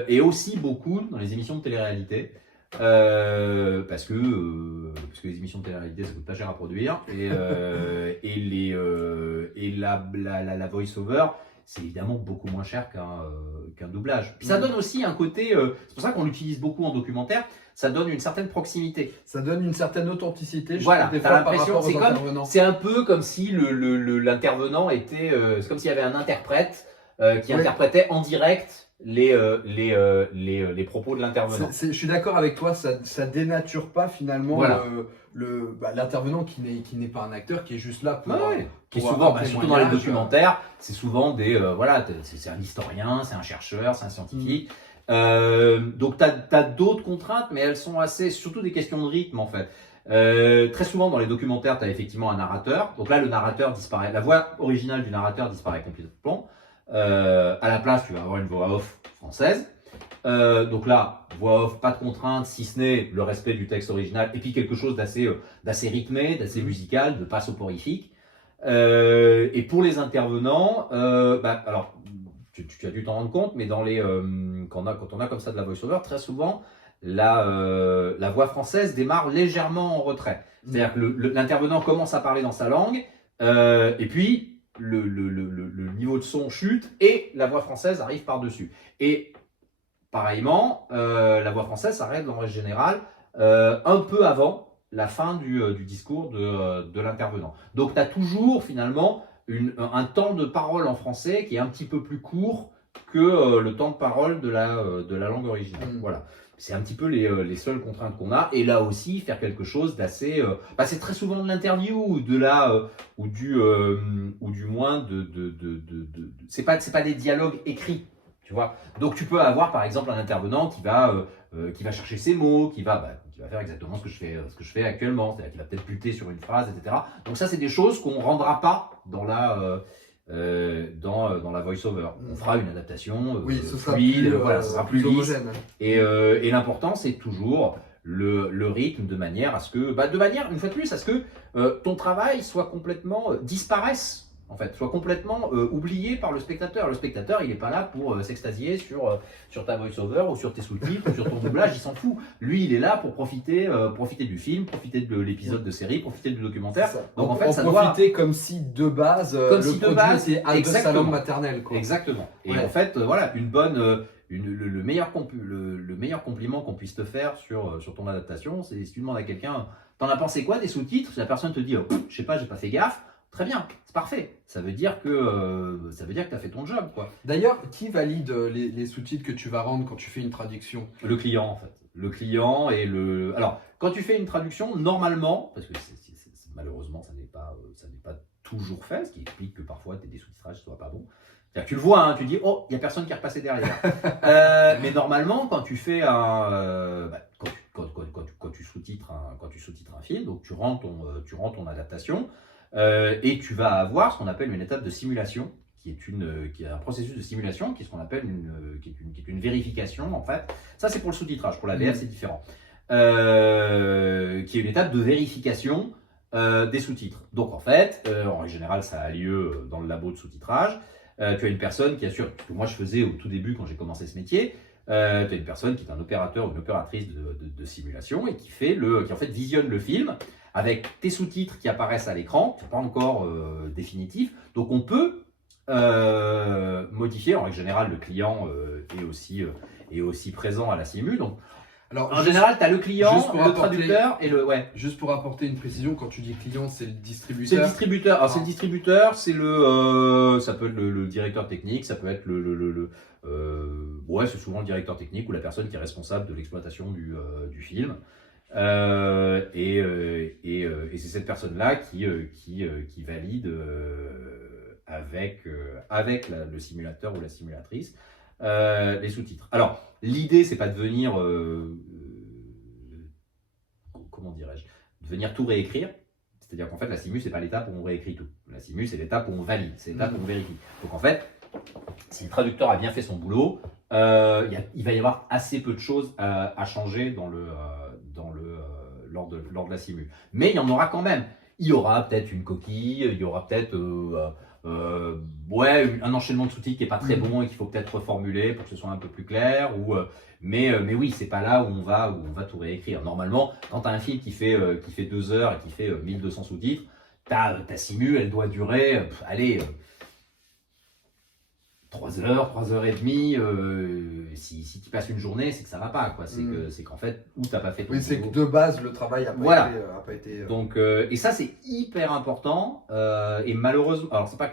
Et aussi beaucoup dans les émissions de télé-réalité. Parce que les émissions de télé-réalité, ça coûte pas cher à produire. Et la voice-over, c'est évidemment beaucoup moins cher qu'un doublage. Puis ça donne aussi un côté, c'est pour ça qu'on l'utilise beaucoup en documentaire, ça donne une certaine proximité. Ça donne une certaine authenticité. Voilà, t'as l'impression, c'est un peu comme si l'intervenant était, c'est comme s'il y avait un interprète qui interprétait en direct les propos de l'intervenant. Je suis d'accord avec toi, ça dénature pas finalement l'intervenant qui n'est pas un acteur, qui est juste là pour... Qui est souvent, surtout dans les documentaires, c'est souvent c'est un historien, c'est un chercheur, c'est un scientifique. Donc tu as d'autres contraintes, mais elles sont surtout des questions de rythme en fait. Très souvent dans les documentaires, tu as effectivement un narrateur. Donc là, le narrateur disparaît, la voix originale du narrateur disparaît complètement. À la place, tu vas avoir une voix off française. Donc là, voix off, pas de contrainte, si ce n'est le respect du texte original, et puis quelque chose d'assez rythmé, d'assez musical, de pas soporifique. Et pour les intervenants, alors tu as dû t'en rendre compte, mais quand on a comme ça de la voice-over, très souvent, la voix française démarre légèrement en retrait. C'est-à-dire que l'intervenant commence à parler dans sa langue, et puis le niveau de son chute et la voix française arrive par-dessus. Et pareillement, la voix française s'arrête en règle générale un peu avant la fin du discours de l'intervenant. Donc tu as toujours finalement un temps de parole en français qui est un petit peu plus court que le temps de parole de la langue originale. Voilà. C'est un petit peu les seules contraintes qu'on a. Et là aussi, faire quelque chose d'assez... c'est très souvent de l'interview ou ou du moins c'est pas des dialogues écrits. Tu vois. Donc tu peux avoir par exemple un intervenant qui va chercher ses mots, qui va faire exactement ce que je fais actuellement, c'est-à-dire qu'il va peut-être buter sur une phrase, etc. Donc ça, c'est des choses qu'on ne rendra pas dans la voice-over. On fera une adaptation ce sera fluide, plus, ça sera plus lisse. homogène. Et l'important, c'est toujours le rythme de manière à ce que, une fois de plus, à ce que ton travail soit complètement disparaisse. En fait, soit complètement oublié par le spectateur. Le spectateur, il n'est pas là pour s'extasier sur ta voice-over ou sur tes sous-titres ou sur ton doublage, il s'en fout. Lui, il est là pour profiter du film, profiter de l'épisode de série, profiter du documentaire. Donc en fait, ça doit profiter comme si de base le produit était de sa langue maternelle. Quoi. Exactement. Et en fait, le meilleur compliment qu'on puisse te faire sur ton adaptation, c'est si tu demandes à quelqu'un, t'en as pensé quoi des sous-titres? Si la personne te dit, je sais pas, j'ai pas fait gaffe. Très bien, c'est parfait. Ça veut dire que tu as fait ton job, quoi. D'ailleurs, qui valide les sous-titres que tu vas rendre quand tu fais une traduction? Le client, en fait. Le client et le... Alors, quand tu fais une traduction, normalement, parce que malheureusement, ça n'est pas toujours fait, ce qui explique que parfois, des sous-titrages ne soient pas bons. C'est-à-dire que tu le vois, hein, tu dis, oh, il n'y a personne qui est repassé derrière. Mais normalement, quand tu fais quand tu sous-titres un film, donc tu rends ton adaptation, et tu vas avoir ce qu'on appelle une étape de simulation, qui est un processus de simulation, qui est ce qu'on appelle une vérification, en fait. Ça, c'est pour le sous-titrage. Pour la VF, c'est différent. Qui est une étape de vérification des sous-titres. Donc, en fait, en général, ça a lieu dans le labo de sous-titrage. Tu as une personne qui assure, que moi je faisais au tout début quand j'ai commencé ce métier, tu as une personne qui est un opérateur ou une opératrice de simulation et qui en fait visionne le film avec tes sous-titres qui apparaissent à l'écran, qui n'est pas encore définitif. Donc on peut modifier. En règle générale, le client est aussi présent à la simu. Donc, alors, en général, tu as le client, le traducteur et le... Ouais. Juste pour apporter une précision, quand tu dis client, c'est le distributeur. C'est le distributeur. Alors, c'est le distributeur, ça peut être le directeur technique, ça peut être c'est souvent le directeur technique ou la personne qui est responsable de l'exploitation du film. Et c'est cette personne-là qui valide avec le simulateur ou la simulatrice les sous-titres. Alors, l'idée, c'est pas de venir, comment dirais-je, de venir tout réécrire. C'est-à-dire qu'en fait, la simu, c'est pas l'étape où on réécrit tout. La simu, c'est l'étape où on valide, c'est l'étape où on vérifie. Donc en fait, si le traducteur a bien fait son boulot, il va y avoir assez peu de choses à changer lors de la simu. Mais il y en aura quand même. Il y aura peut-être une coquille, il y aura peut-être un enchaînement de sous-titres qui n'est pas très bon et qu'il faut peut-être reformuler pour que ce soit un peu plus clair. Mais oui, c'est pas là où on va tout réécrire. Normalement, quand tu as un film qui fait 2 heures et qui fait 1200 sous-titres, ta simu, elle doit durer, 3 heures, 3 heures et demie. Si tu passes une journée, c'est que ça va pas, quoi. C'est qu'en fait, ou t'as pas fait ton boulot. C'est que de base, le travail a pas été. Donc, et ça, c'est hyper important. Et malheureusement, alors c'est pas.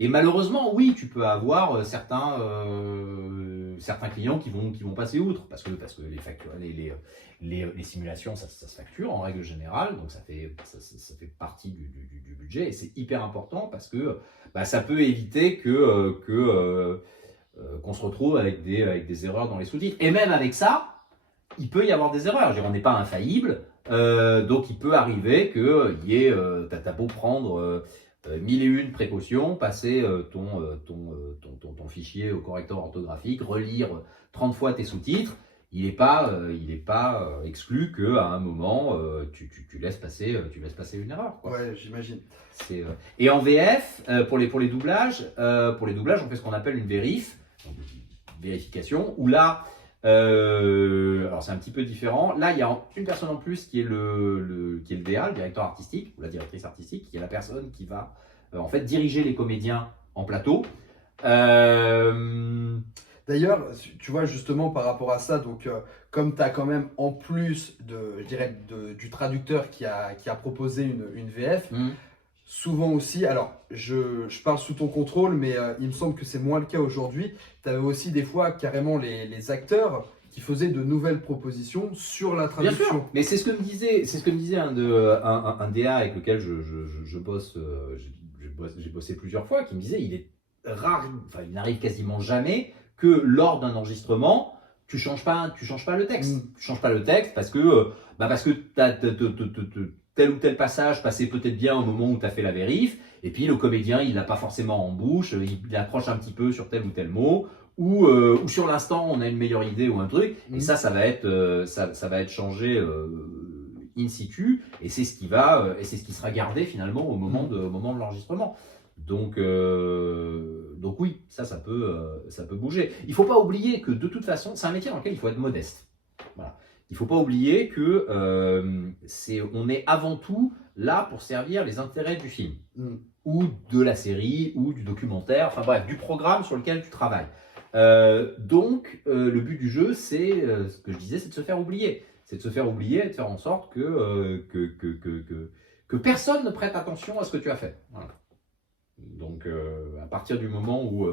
Et malheureusement, oui, tu peux avoir certains clients qui vont passer outre parce que les simulations, ça se facture en règle générale, donc ça fait partie du budget et c'est hyper important parce que ça peut éviter qu'on se retrouve avec des erreurs dans les sous-titres. Et même avec ça, il peut y avoir des erreurs. Je veux dire, on n'est pas infaillible, donc il peut arriver que t'as beau prendre 1001 précautions, passer ton fichier au correcteur orthographique, relire 30 fois tes sous-titres, il n'est pas exclu qu'à un moment, tu laisses passer une erreur, quoi. Ouais, j'imagine. Et en VF, pour les doublages, on fait ce qu'on appelle une vérification, où là, Alors c'est un petit peu différent. Là, il y a une personne en plus qui est qui est le DA, le directeur artistique, ou la directrice artistique, qui est la personne qui va en fait diriger les comédiens en plateau. D'ailleurs, tu vois, justement par rapport à ça, donc comme tu as quand même en plus je dirais, du traducteur qui a proposé une VF, souvent aussi, alors je parle sous ton contrôle, mais il me semble que c'est moins le cas aujourd'hui. Tu avais aussi des fois carrément les acteurs qui faisaient de nouvelles propositions sur la traduction. Bien sûr, mais c'est ce que me disait un DA avec lequel je bosse, j'ai bossé plusieurs fois, qui me disait il est rare, enfin il n'arrive quasiment jamais que lors d'un enregistrement, tu changes pas le texte. Tu changes pas le texte parce que tel ou tel passage passait peut-être bien au moment où tu as fait la vérif, et puis le comédien, il l'a pas forcément en bouche, il accroche un petit peu sur tel ou tel mot, ou sur l'instant, on a une meilleure idée ou un truc, et ça va être, ça va être changé in situ, et c'est ce qui sera gardé finalement au moment de l'enregistrement. Donc oui, ça peut bouger. Il ne faut pas oublier que de toute façon, c'est un métier dans lequel il faut être modeste. Voilà. Il ne faut pas oublier que on est avant tout là pour servir les intérêts du film, ou de la série, ou du documentaire, enfin bref, du programme sur lequel tu travailles. Donc le but du jeu, c'est ce que je disais, c'est de se faire oublier. C'est de se faire oublier et de faire en sorte que personne ne prête attention à ce que tu as fait. Voilà. Donc à partir du moment où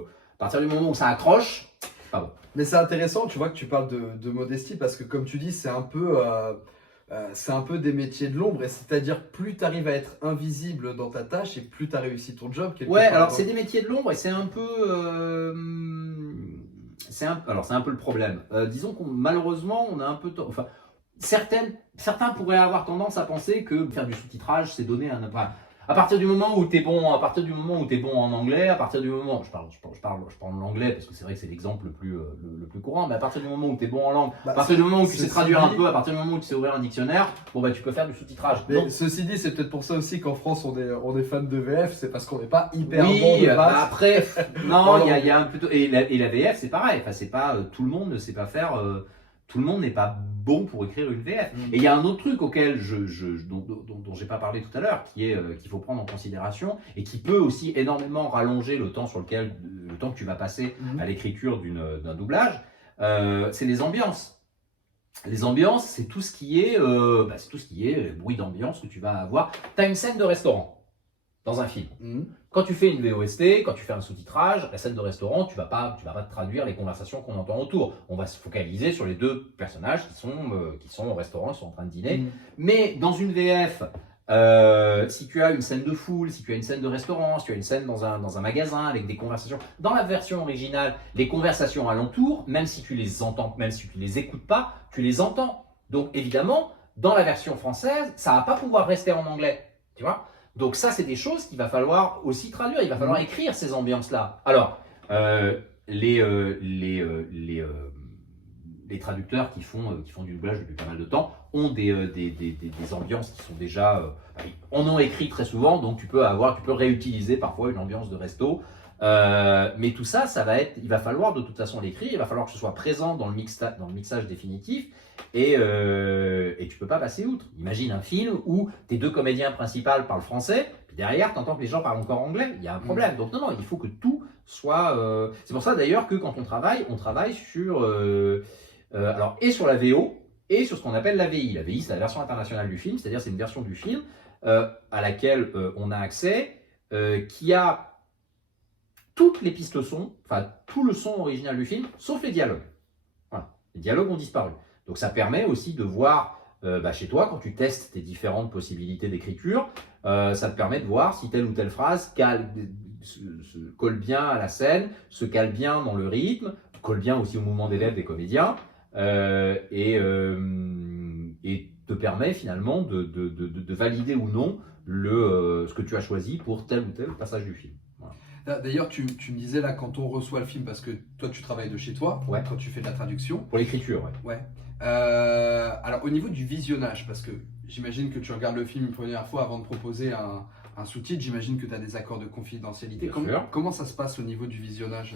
ça accroche, pas bon. Mais c'est intéressant, tu vois, que tu parles de modestie, parce que comme tu dis, c'est un peu des métiers de l'ombre, et c'est-à-dire plus tu arrives à être invisible dans ta tâche et plus tu as réussi ton job. Ouais, alors c'est des métiers de l'ombre et c'est un peu c'est un peu le problème. Disons qu'on malheureusement on a un peu enfin certains pourraient avoir tendance à penser que faire du sous-titrage c'est donner un à partir du moment où tu es bon, en anglais, à partir du moment, je parle l'anglais parce que c'est vrai que c'est l'exemple le plus courant, mais à partir du moment où tu es bon en langue, à partir du moment où tu sais traduire un peu, à partir du moment où tu sais ouvrir un dictionnaire, bon bah tu peux faire du sous-titrage. Mais ceci dit, c'est peut-être pour ça aussi qu'en France on est fan de VF, c'est parce qu'on n'est pas hyper bon de base. Bah après, non, il y a un plutôt et la VF c'est pareil, enfin c'est pas tout le monde ne sait pas faire. Tout le monde n'est pas bon pour écrire une VF. Et il y a un autre truc auquel dont j'ai pas parlé tout à l'heure, qui est qu'il faut prendre en considération et qui peut aussi énormément rallonger le temps que tu vas passer à l'écriture d'un doublage, c'est les ambiances. Les ambiances, c'est tout ce qui est, bruit d'ambiance que tu vas avoir. Tu as une scène de restaurant dans un film. Quand tu fais une VOST, quand tu fais un sous-titrage, la scène de restaurant, tu vas pas te traduire les conversations qu'on entend autour. On va se focaliser sur les deux personnages qui sont au restaurant, qui sont en train de dîner. Mais dans une VF, si tu as une scène de foule, si tu as une scène de restaurant, si tu as une scène dans un magasin avec des conversations, dans la version originale, les conversations alentour, même si tu les entends, même si tu les écoutes pas, tu les entends. Donc évidemment, dans la version française, ça va pas pouvoir rester en anglais, tu vois. Donc ça, c'est des choses qu'il va falloir aussi traduire. Il va falloir écrire ces ambiances-là. Alors, les traducteurs qui font du doublage depuis pas mal de temps ont des ambiances qui sont déjà... on en écrit très souvent, donc tu peux réutiliser parfois une ambiance de resto. Mais tout ça, il va falloir de toute façon l'écrire, il va falloir que ce soit présent dans le mixage définitif, et tu peux pas passer outre. Imagine un film où tes deux comédiens principaux parlent français, puis derrière, tu entends que les gens parlent encore anglais, il y a un problème. Donc non, il faut que tout soit... C'est pour ça d'ailleurs que quand on travaille sur... alors, et sur la VO, et sur ce qu'on appelle la VI. La VI, c'est la version internationale du film, c'est-à-dire c'est une version du film à laquelle on a accès, qui a toutes les pistes son, enfin tout le son original du film, sauf les dialogues. Voilà. Les dialogues ont disparu. Donc ça permet aussi de voir chez toi, quand tu testes tes différentes possibilités d'écriture, ça te permet de voir si telle ou telle phrase se colle bien à la scène, se cale bien dans le rythme, colle bien aussi au mouvement des lèvres des comédiens, et te permet finalement de valider ou non ce que tu as choisi pour tel ou tel passage du film. Voilà. D'ailleurs, tu me disais là, quand on reçoit le film, parce que toi tu travailles de chez toi, quand tu fais de la traduction. Pour l'écriture, ouais. Alors au niveau du visionnage, parce que j'imagine que tu regardes le film une première fois avant de proposer un sous-titre, j'imagine que tu as des accords de confidentialité. Comment ça se passe au niveau du visionnage?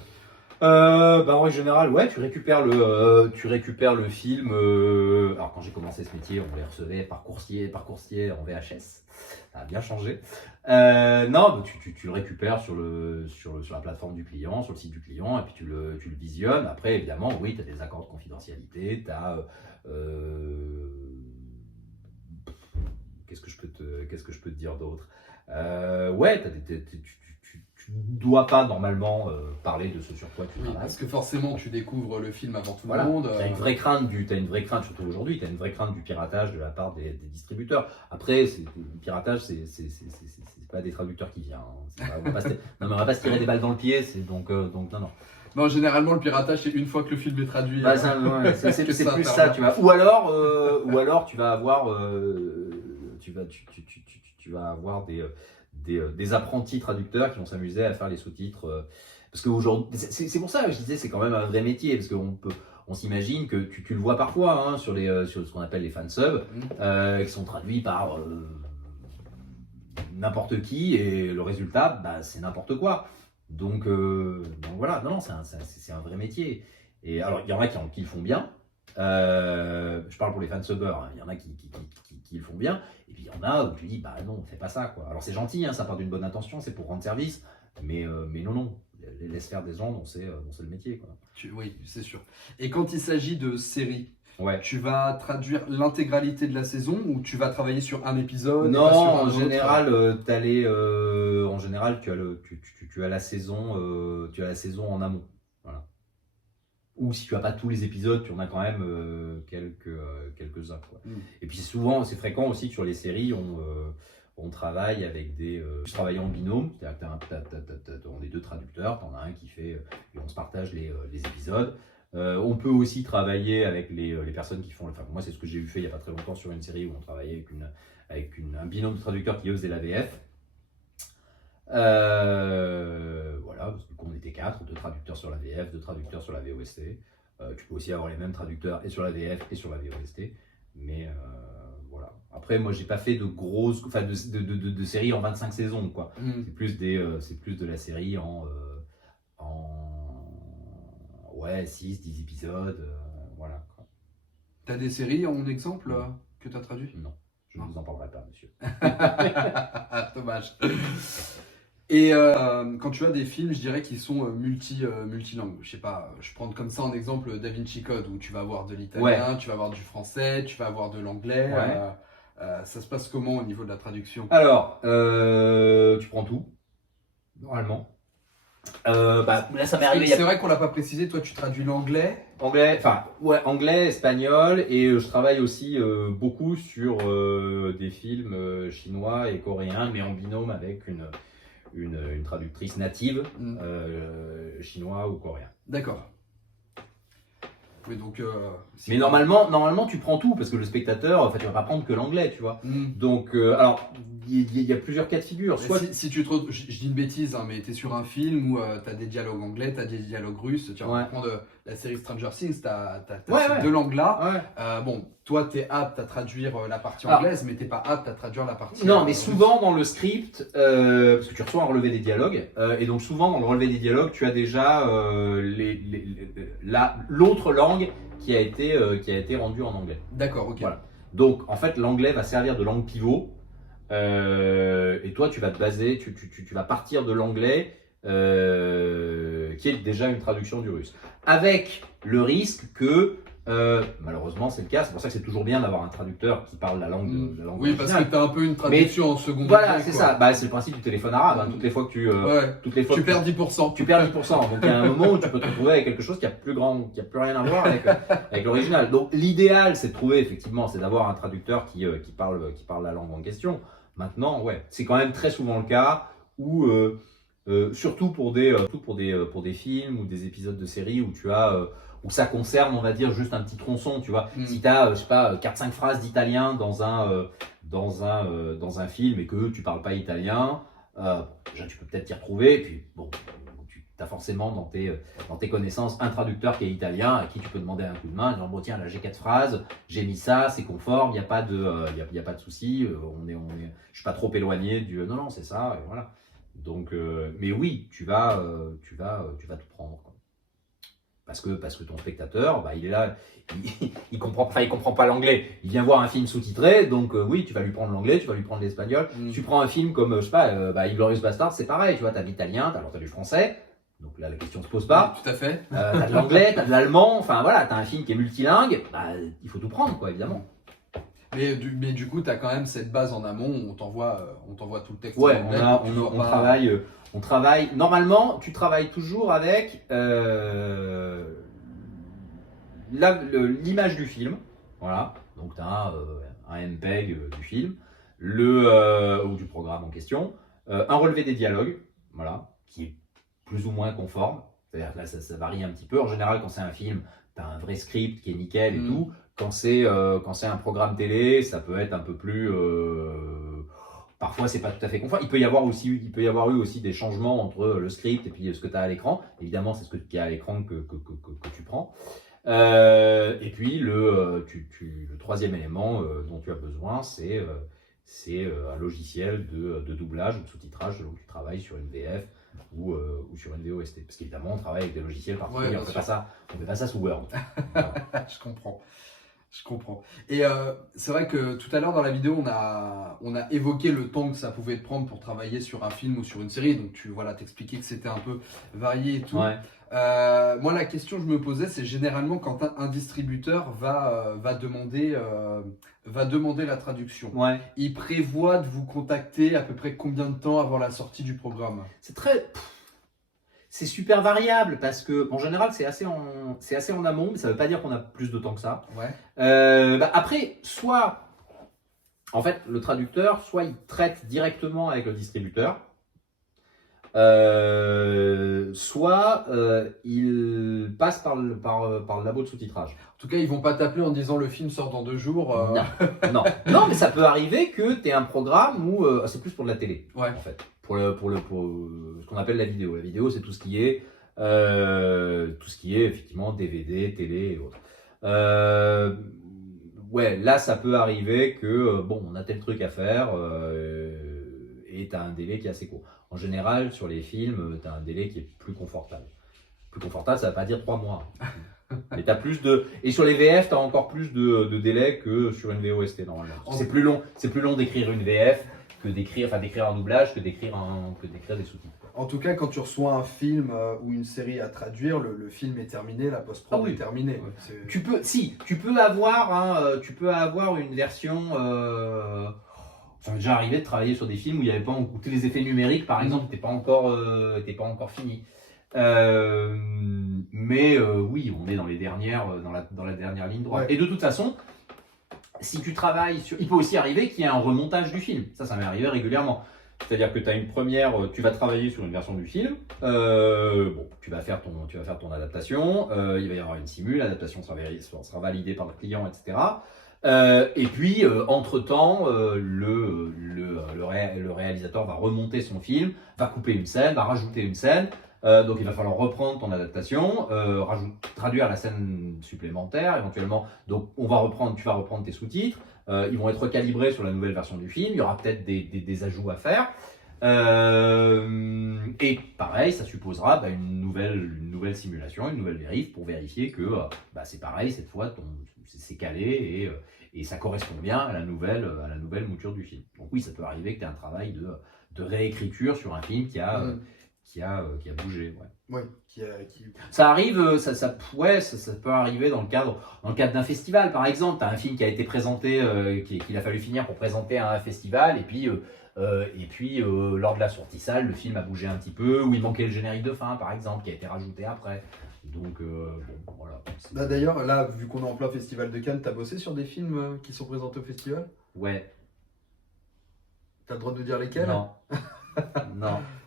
Bah, en règle générale, ouais, tu récupères le film. Alors quand j'ai commencé ce métier, on les recevait par coursier en VHS. Ça a bien changé. Non, bah, tu le récupères sur la plateforme du client, sur le site du client, et puis tu le visionnes. Après, évidemment, oui, tu as des accords de confidentialité, qu'est-ce que je peux te dire d'autre? Ouais, tu dois pas normalement parler de ce sur quoi tu Oui, travailles. parce que forcément, tu découvres le film avant tout Voilà. le monde. T'as une vraie crainte surtout aujourd'hui, t'as une vraie crainte du piratage de la part des distributeurs. Après, le piratage, c'est pas des traducteurs qui viennent. Hein. On va pas non, mais on va pas se tirer des balles dans le pied, donc non. Non, généralement, le piratage, c'est une fois que le film est traduit. Bah, ouais, c'est que ça plus ça, intervient. tu vois. Ou alors tu vas avoir, tu vas avoir des apprentis traducteurs qui vont s'amuser à faire les sous-titres. Parce qu'aujourd'hui, c'est pour ça que je disais, c'est quand même un vrai métier, parce on s'imagine que tu le vois parfois hein, sur ce qu'on appelle les fansubs, qui sont traduits par n'importe qui, et le résultat, bah, c'est n'importe quoi. Donc voilà, non, c'est un vrai métier. Et alors, il y en a qui le font bien. Je parle pour les fansubbers, hein. Il y en a qui le font bien. Et puis il y en a où tu dis, bah non, fais pas ça, quoi. Alors c'est gentil, hein, ça part d'une bonne intention, c'est pour rendre service. Mais non, laisse faire des gens dont c'est le métier, quoi. Oui, c'est sûr. Et quand il s'agit de séries, Ouais. tu vas traduire l'intégralité de la saison ou tu vas travailler sur un épisode? Non, et pas sur un en autre général, en général, tu as la saison, en amont. Voilà. Ou si tu as pas tous les épisodes, tu en as quand même quelques-uns, quoi. Et puis c'est fréquent aussi que sur les séries, on travaille avec je travaille en binôme, c'est-à-dire que on est deux traducteurs, tu en as un qui fait, et on se partage les épisodes. On peut aussi travailler avec les personnes qui font, enfin moi c'est ce que j'ai fait il n'y a pas très longtemps sur une série où on travaillait avec un binôme de traducteurs qui eux faisaient la VF. Voilà, parce que on était 4, 2 traducteurs sur la VF, 2 traducteurs sur la VOST. Tu peux aussi avoir les mêmes traducteurs et sur la VF et sur la VOST. Mais voilà. Après, moi, j'ai pas fait de grosses, enfin, de séries en 25 saisons, quoi. C'est plus de la série en ouais, 6, 10 épisodes, voilà. T'as des séries en exemple que tu as traduit? Non, je ne vous en parlerai pas, monsieur. Dommage. Et quand tu as des films, je dirais qu'ils sont multilangues. Je sais pas, je prends comme ça en exemple Da Vinci Code où tu vas avoir de l'italien, tu vas avoir du français, tu vas avoir de l'anglais. Ça se passe comment au niveau de la traduction? Alors, tu prends tout, normalement. Bah, là, ça m'est arrivé. C'est vrai qu'on l'a pas précisé. Toi, tu traduis l'anglais. Anglais, espagnol, et je travaille aussi beaucoup sur des films chinois et coréens, mais en binôme avec une traductrice native chinois ou coréen. D'accord. Oui, donc, mais normalement, tu prends tout parce que le spectateur, en fait, il va pas prendre que l'anglais, tu vois. Donc, alors, il y a plusieurs cas de figure. Soit si tu je dis une bêtise, hein, mais tu es sur un film où tu as des dialogues anglais, tu as des dialogues russes. Tu vas prendre la série Stranger Things, tu as ces deux langues-là. Bon, toi, tu es apte à traduire la partie anglaise, mais tu n'es pas apte à traduire la partie. Non, mais souvent dans le script, parce que tu reçois un relevé des dialogues, et donc souvent dans le relevé des dialogues, tu as déjà l'autre langue qui a été rendue en anglais. D'accord, ok. Voilà. Donc en fait, l'anglais va servir de langue pivot, et toi tu vas te baser, tu vas partir de l'anglais qui est déjà une traduction du russe. Avec le risque que malheureusement c'est le cas, c'est pour ça que c'est toujours bien d'avoir un traducteur qui parle la langue oui, parce que tu as un peu une traduction en seconde. Voilà, c'est ça. Bah, c'est le principe du téléphone arabe. Hein. Toutes les fois que tu perds 10%. Tu perds 10%. Donc il y a un moment où tu peux te retrouver avec quelque chose qui a plus rien à voir avec l'original. Donc l'idéal, c'est de trouver effectivement, c'est d'avoir un traducteur qui parle la langue en question. Maintenant, c'est quand même très souvent le cas où surtout pour des films ou des épisodes de séries où tu as où ça concerne, on va dire, juste un petit tronçon, tu vois. Si tu as, je sais pas, 4-5 phrases d'italien dans un film et que tu parles pas italien, déjà tu peux peut-être t'y retrouver, et puis bon, tu as forcément dans tes connaissances un traducteur qui est italien à qui tu peux demander un coup de main, disant bon tiens là j'ai 4 phrases, j'ai mis ça, c'est conforme, il n'y a pas de souci, je suis pas trop éloigné du non c'est ça, et voilà. Donc, mais oui, tu vas tout prendre, quoi. Parce que ton spectateur, bah, il est là, il comprend pas l'anglais. Il vient voir un film sous-titré, donc oui, tu vas lui prendre l'anglais, tu vas lui prendre l'espagnol. Tu prends un film comme, je sais pas, Inglourious Basterds, c'est pareil, tu vois, t'as de l'italien, t'as du français. Donc là, la question se pose pas. Tout à fait. T'as de l'anglais, t'as de l'allemand, enfin voilà, t'as un film qui est multilingue, bah, il faut tout prendre, quoi, évidemment. Mais du coup, tu as quand même cette base en amont où on t'envoie tout le texte. Ouais, en anglais, on travaille. Normalement, tu travailles toujours avec l'image du film. Voilà. Donc, tu as un MPEG du film, ou du programme en question, un relevé des dialogues, voilà, qui est plus ou moins conforme. C'est-à-dire que là, ça varie un petit peu. En général, quand c'est un film, tu as un vrai script qui est nickel et tout. Quand c'est un programme télé, ça peut être un peu plus. Parfois, c'est pas tout à fait conforme. Il peut y avoir eu aussi des changements entre le script et puis ce que tu as à l'écran. Évidemment, c'est ce que tu as à l'écran que tu prends. Et puis, le troisième élément dont tu as besoin, c'est un logiciel de doublage ou de sous-titrage selon que tu travailles sur une VF ou sur une VOST. Parce qu'évidemment, on travaille avec des logiciels particuliers. Ouais, on ne fait pas ça sous Word. Je comprends. Je comprends. Et c'est vrai que tout à l'heure dans la vidéo, on a évoqué le temps que ça pouvait te prendre pour travailler sur un film ou sur une série. Donc tu t'expliquais que c'était un peu varié et tout. Ouais. Moi, la question que je me posais, c'est généralement quand un distributeur va demander la traduction. Ouais. Il prévoit de vous contacter à peu près combien de temps avant la sortie du programme? C'est super variable parce que en général c'est assez en amont, mais ça ne veut pas dire qu'on a plus de temps que ça. Ouais. Après, soit en fait le traducteur, soit il traite directement avec le distributeur, soit il passe par le labo de sous-titrage. En tout cas, ils vont pas t'appeler en disant le film sort dans 2 jours. Non, mais ça peut arriver que tu aies un programme où c'est plus pour de la télé, Ouais. en fait. Pour ce qu'on appelle la vidéo. La vidéo, c'est tout ce qui est effectivement DVD, télé et autres. Ouais, là, ça peut arriver que on a tel truc à faire et tu as un délai qui est assez court. En général, sur les films, tu as un délai qui est plus confortable. Plus confortable, ça ne veut pas dire 3 mois. Mais t'as plus de. Et sur les VF, tu as encore plus de délai que sur une VOST normalement. C'est plus long d'écrire une VF que d'écrire un doublage que d'écrire des sous-titres. En tout cas, quand tu reçois un film ou une série à traduire, le film est terminé, la post-prod est terminée. Ouais. Tu peux avoir une version. Ça m'est déjà arrivé de travailler sur des films où il n'y avait pas où tous les effets numériques, par exemple, n'étaient pas encore finis. Mais oui, on est dans les dernières, dans la dernière ligne droite. Ouais. Et de toute façon, si tu travailles sur, il peut aussi arriver qu'il y ait un remontage du film. Ça m'est arrivé régulièrement. C'est-à-dire que tu as une première, tu vas travailler sur une version du film. Tu vas faire ton adaptation. Il va y avoir une simule, l'adaptation sera validée par le client, etc. Et puis, entre-temps, le réalisateur va remonter son film, va couper une scène, va rajouter une scène. Donc, il va falloir reprendre ton adaptation, traduire la scène supplémentaire éventuellement. Donc, tu vas reprendre tes sous-titres. Ils vont être recalibrés sur la nouvelle version du film. Il y aura peut-être des ajouts à faire. Et pareil, ça supposera une nouvelle simulation, une nouvelle vérif pour vérifier que c'est pareil, cette fois, c'est calé et ça correspond bien à la nouvelle mouture du film. Donc oui, ça peut arriver que tu aies un travail de réécriture sur un film qui a bougé. Ouais. Ça arrive, ça peut arriver dans le cadre d'un festival, par exemple. Tu as un film qui a été présenté, qu'il a fallu finir pour présenter à un festival, et puis lors de la sortie salle, le film a bougé un petit peu, ou il manquait le générique de fin, par exemple, qui a été rajouté après. Donc, voilà. D'ailleurs, là, vu qu'on est en plein festival de Cannes, tu as bossé sur des films qui sont présentés au festival? Ouais. Tu as le droit de nous dire lesquels? Non.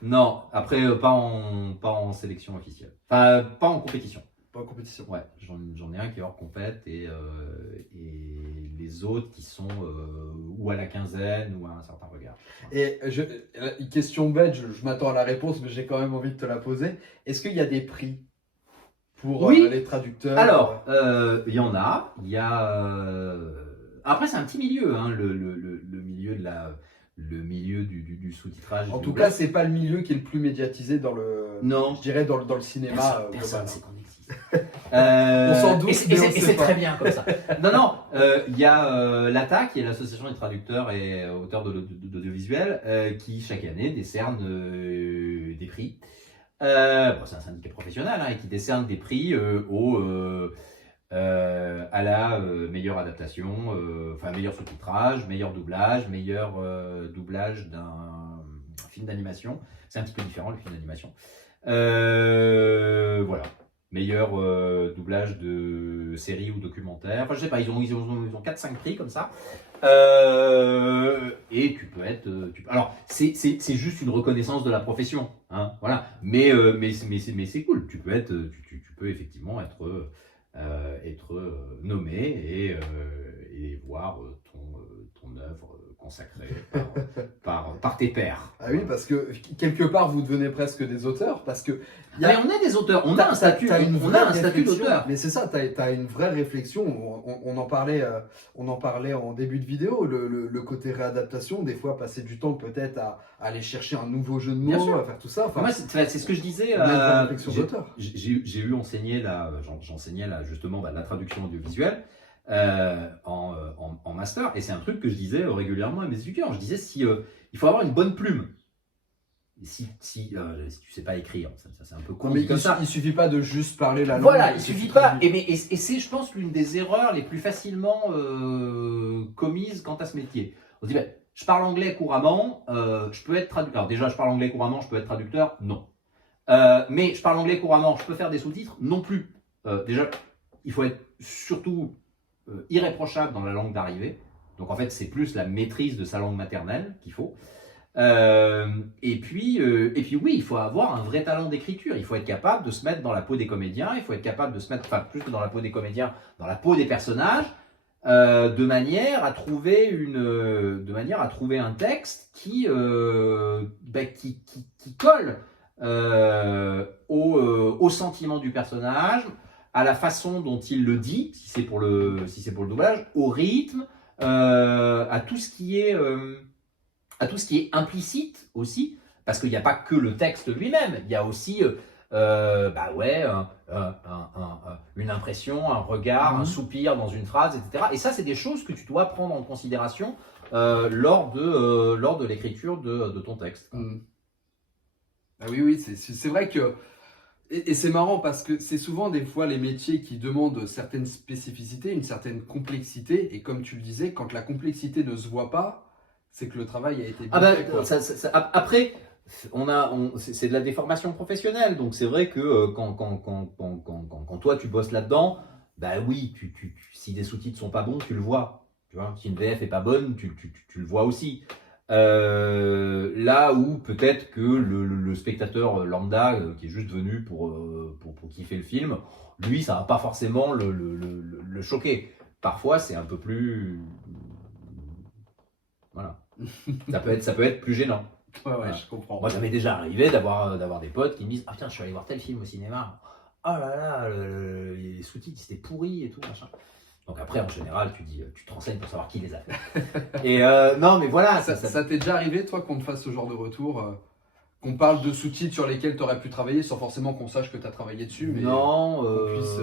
Non. Après, pas en sélection officielle. Enfin, pas en compétition. Pas en compétition. Ouais, j'en ai un qui est hors compète et les autres qui sont ou à la quinzaine ou à un certain regard. Et question bête, je m'attends à la réponse, mais j'ai quand même envie de te la poser. Est-ce qu'il y a des prix pour les traducteurs? Alors, il y en a. Il y a. Après, c'est un petit milieu, hein, le milieu de le milieu du sous-titrage. En tout cas, c'est pas le milieu qui est le plus médiatisé dans le. Non. Je dirais dans le cinéma. Personne ne sait qu'on existe. On s'en doute, et mais on c'est sait pas. très bien comme ça. Non, il y a l'ATA, qui est l'association des traducteurs et auteurs d'audiovisuel, qui chaque année décerne des prix. Bon, c'est un syndicat professionnel et qui décerne des prix à la meilleure adaptation, enfin meilleur sous-titrage, meilleur doublage, meilleur doublage d'un film d'animation. C'est un petit peu différent le film d'animation. Voilà. Meilleur doublage de série ou documentaire. Enfin, je sais pas, ils ont 4-5 prix comme ça. Et tu peux être. Alors, c'est juste une reconnaissance de la profession. Hein, voilà. Mais c'est cool. Tu peux effectivement être nommé et voir ton œuvre consacrée par tes pairs. Ah oui, parce que quelque part, vous devenez presque des auteurs, parce que... Mais on est des auteurs, on a un statut d'auteur. Mais c'est ça, tu as une vraie réflexion. On en parlait en début de vidéo, le côté réadaptation, des fois passer du temps peut-être à aller chercher un nouveau jeu de Bien mots, sûr. à faire tout ça. Enfin, moi, c'est ce que je disais. on a une vraie réflexion d'auteur. J'ai eu enseigné j'enseignais justement la traduction audiovisuelle en master, et c'est un truc que je disais régulièrement à mes étudiants. Je disais il faut avoir une bonne plume. Si tu sais pas écrire, ça c'est un peu con. Mais il suffit pas de juste parler la langue. Voilà, il suffit pas. Et c'est, je pense, l'une des erreurs les plus facilement commises quant à ce métier. On se dit, je parle anglais couramment, je peux être traducteur. Alors déjà, je parle anglais couramment, je peux être traducteur? Non. Mais je parle anglais couramment, je peux faire des sous-titres? Non plus. Déjà, il faut être surtout irréprochable dans la langue d'arrivée. Donc en fait, c'est plus la maîtrise de sa langue maternelle qu'il faut. Et puis oui, il faut avoir un vrai talent d'écriture. Il faut être capable de se mettre dans la peau des comédiens. Il faut être capable de se mettre, enfin plus que dans la peau des comédiens, dans la peau des personnages, de manière à trouver un texte qui colle au sentiment du personnage, à la façon dont il le dit, si c'est pour le doublage, au rythme, à tout ce qui est implicite aussi, parce qu'il n'y a pas que le texte lui-même, il y a aussi une impression, un regard, un soupir dans une phrase, etc. Et ça, c'est des choses que tu dois prendre en considération lors de l'écriture de ton texte. Ah oui, c'est vrai que... Et c'est marrant parce que c'est souvent des fois les métiers qui demandent certaines spécificités, une certaine complexité, et comme tu le disais, quand la complexité ne se voit pas, c'est que le travail a été bien fait, quoi. Après, c'est de la déformation professionnelle, donc c'est vrai que quand toi tu bosses là-dedans, bah oui, si des sous-titres sont pas bons, tu le vois. Tu vois, si une VF est pas bonne, tu le vois aussi. Là où peut-être que le spectateur lambda qui est juste venu pour kiffer le film, lui ça va pas forcément le choquer. Parfois c'est un peu plus... Voilà. ça peut être plus gênant. Ouais, Voilà. je comprends. Moi ça m'est déjà arrivé d'avoir des potes qui me disent « Ah putain, je suis allé voir tel film au cinéma. Oh là là, les sous-titres c'était pourri et tout machin. » Donc après, en général, tu te renseignes pour savoir qui les a fait. Et non, mais voilà. Ça t'est déjà arrivé, toi, qu'on te fasse ce genre de retour, qu'on parle de sous-titres sur lesquels tu aurais pu travailler, sans forcément qu'on sache que tu as travaillé dessus, mais non, qu'on puisse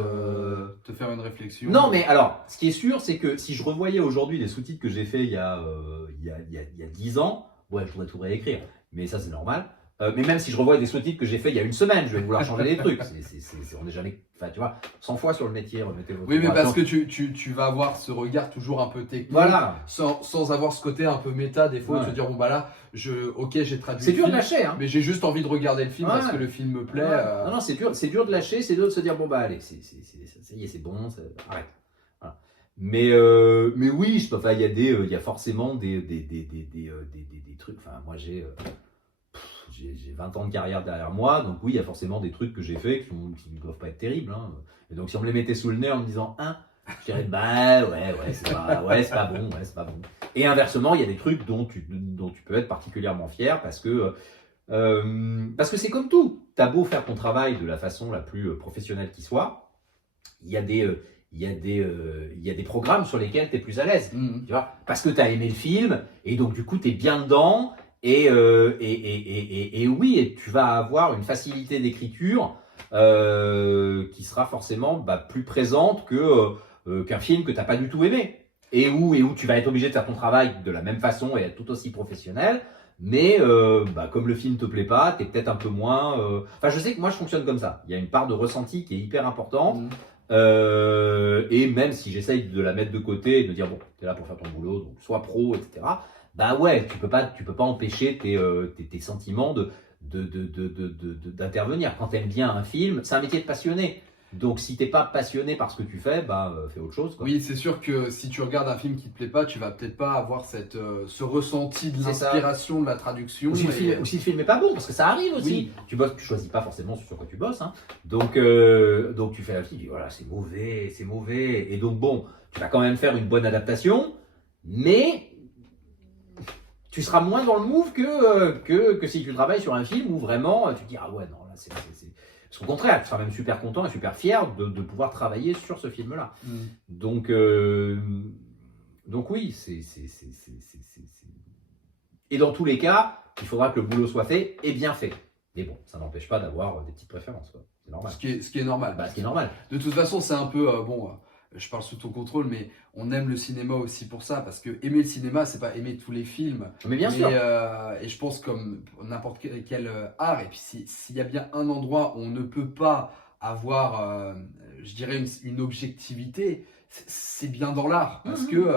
te faire une réflexion. Non, mais alors, ce qui est sûr, c'est que si je revoyais aujourd'hui les sous-titres que j'ai fait il y a 10 ans, ouais, je pourrais tout réécrire. Mais ça, c'est normal. Mais même si je revois des sous-titres que j'ai fait il y a une semaine, je vais vouloir changer des trucs. On n'est jamais, enfin tu vois, 100 fois sur le métier, remettez votre... Oui, mais parce que tu vas avoir ce regard toujours un peu technique, voilà, sans avoir ce côté un peu méta des fois, ouais. de te dire bon bah là, ok, j'ai traduit. C'est le dur de film, lâcher, hein. mais j'ai juste envie de regarder le film parce que le film me plaît. Ouais. Non, c'est dur de lâcher, c'est dur de se dire bon bah allez, ça y est, c'est bon, arrête. Voilà. Mais oui, il y a forcément des trucs. Enfin, moi j'ai 20 ans de carrière derrière moi, donc oui, il y a forcément des trucs que j'ai faits qui ne doivent pas être terribles. Hein. Et donc si on me les mettait sous le nez en me disant je dirais c'est pas bon. Et inversement, il y a des trucs dont tu peux être particulièrement fier parce que c'est comme tout. T'as beau faire ton travail de la façon la plus professionnelle qui soit, il y a des programmes sur lesquels tu es plus à l'aise, tu vois, parce que tu as aimé le film et donc du coup tu es bien dedans et oui, et tu vas avoir une facilité d'écriture qui sera forcément plus présente qu'un film que tu n'as pas du tout aimé. Et où tu vas être obligé de faire ton travail de la même façon et être tout aussi professionnel. Mais comme le film te plaît pas, tu es peut-être un peu moins... Enfin, je sais que moi, je fonctionne comme ça. Il y a une part de ressenti qui est hyper importante. Et même si j'essaye de la mettre de côté et de dire, bon, tu es là pour faire ton boulot, donc sois pro, etc. Bah ouais, tu peux pas empêcher tes sentiments d'intervenir. Quand tu aimes bien un film, c'est un métier de passionné. Donc si t'es pas passionné par ce que tu fais, fais autre chose, quoi. Oui, c'est sûr que si tu regardes un film qui te plaît pas, tu vas peut-être pas avoir ce ressenti de l'inspiration de la traduction. Ou si le film est pas bon, parce que ça arrive aussi. Oui. Tu choisis pas forcément sur quoi tu bosses, hein. Donc tu fais la film, tu dis voilà, c'est mauvais. Et donc bon, tu vas quand même faire une bonne adaptation, mais tu seras moins dans le move que si tu travailles sur un film où vraiment tu te dis ah ouais, non, là c'est. Parce qu'au contraire, tu seras même super content et super fier de pouvoir travailler sur ce film-là. Donc oui, Et dans tous les cas, il faudra que le boulot soit fait et bien fait. Mais bon, ça n'empêche pas d'avoir des petites préférences, quoi. C'est normal. Ce qui est normal. Ce qui est normal. De toute façon, c'est un peu je parle sous ton contrôle, mais on aime le cinéma aussi pour ça, parce que aimer le cinéma, c'est pas aimer tous les films. Mais bien sûr. Et je pense comme n'importe quel art, et puis s'il y a bien un endroit où on ne peut pas avoir, je dirais, une objectivité, c'est bien dans l'art, parce que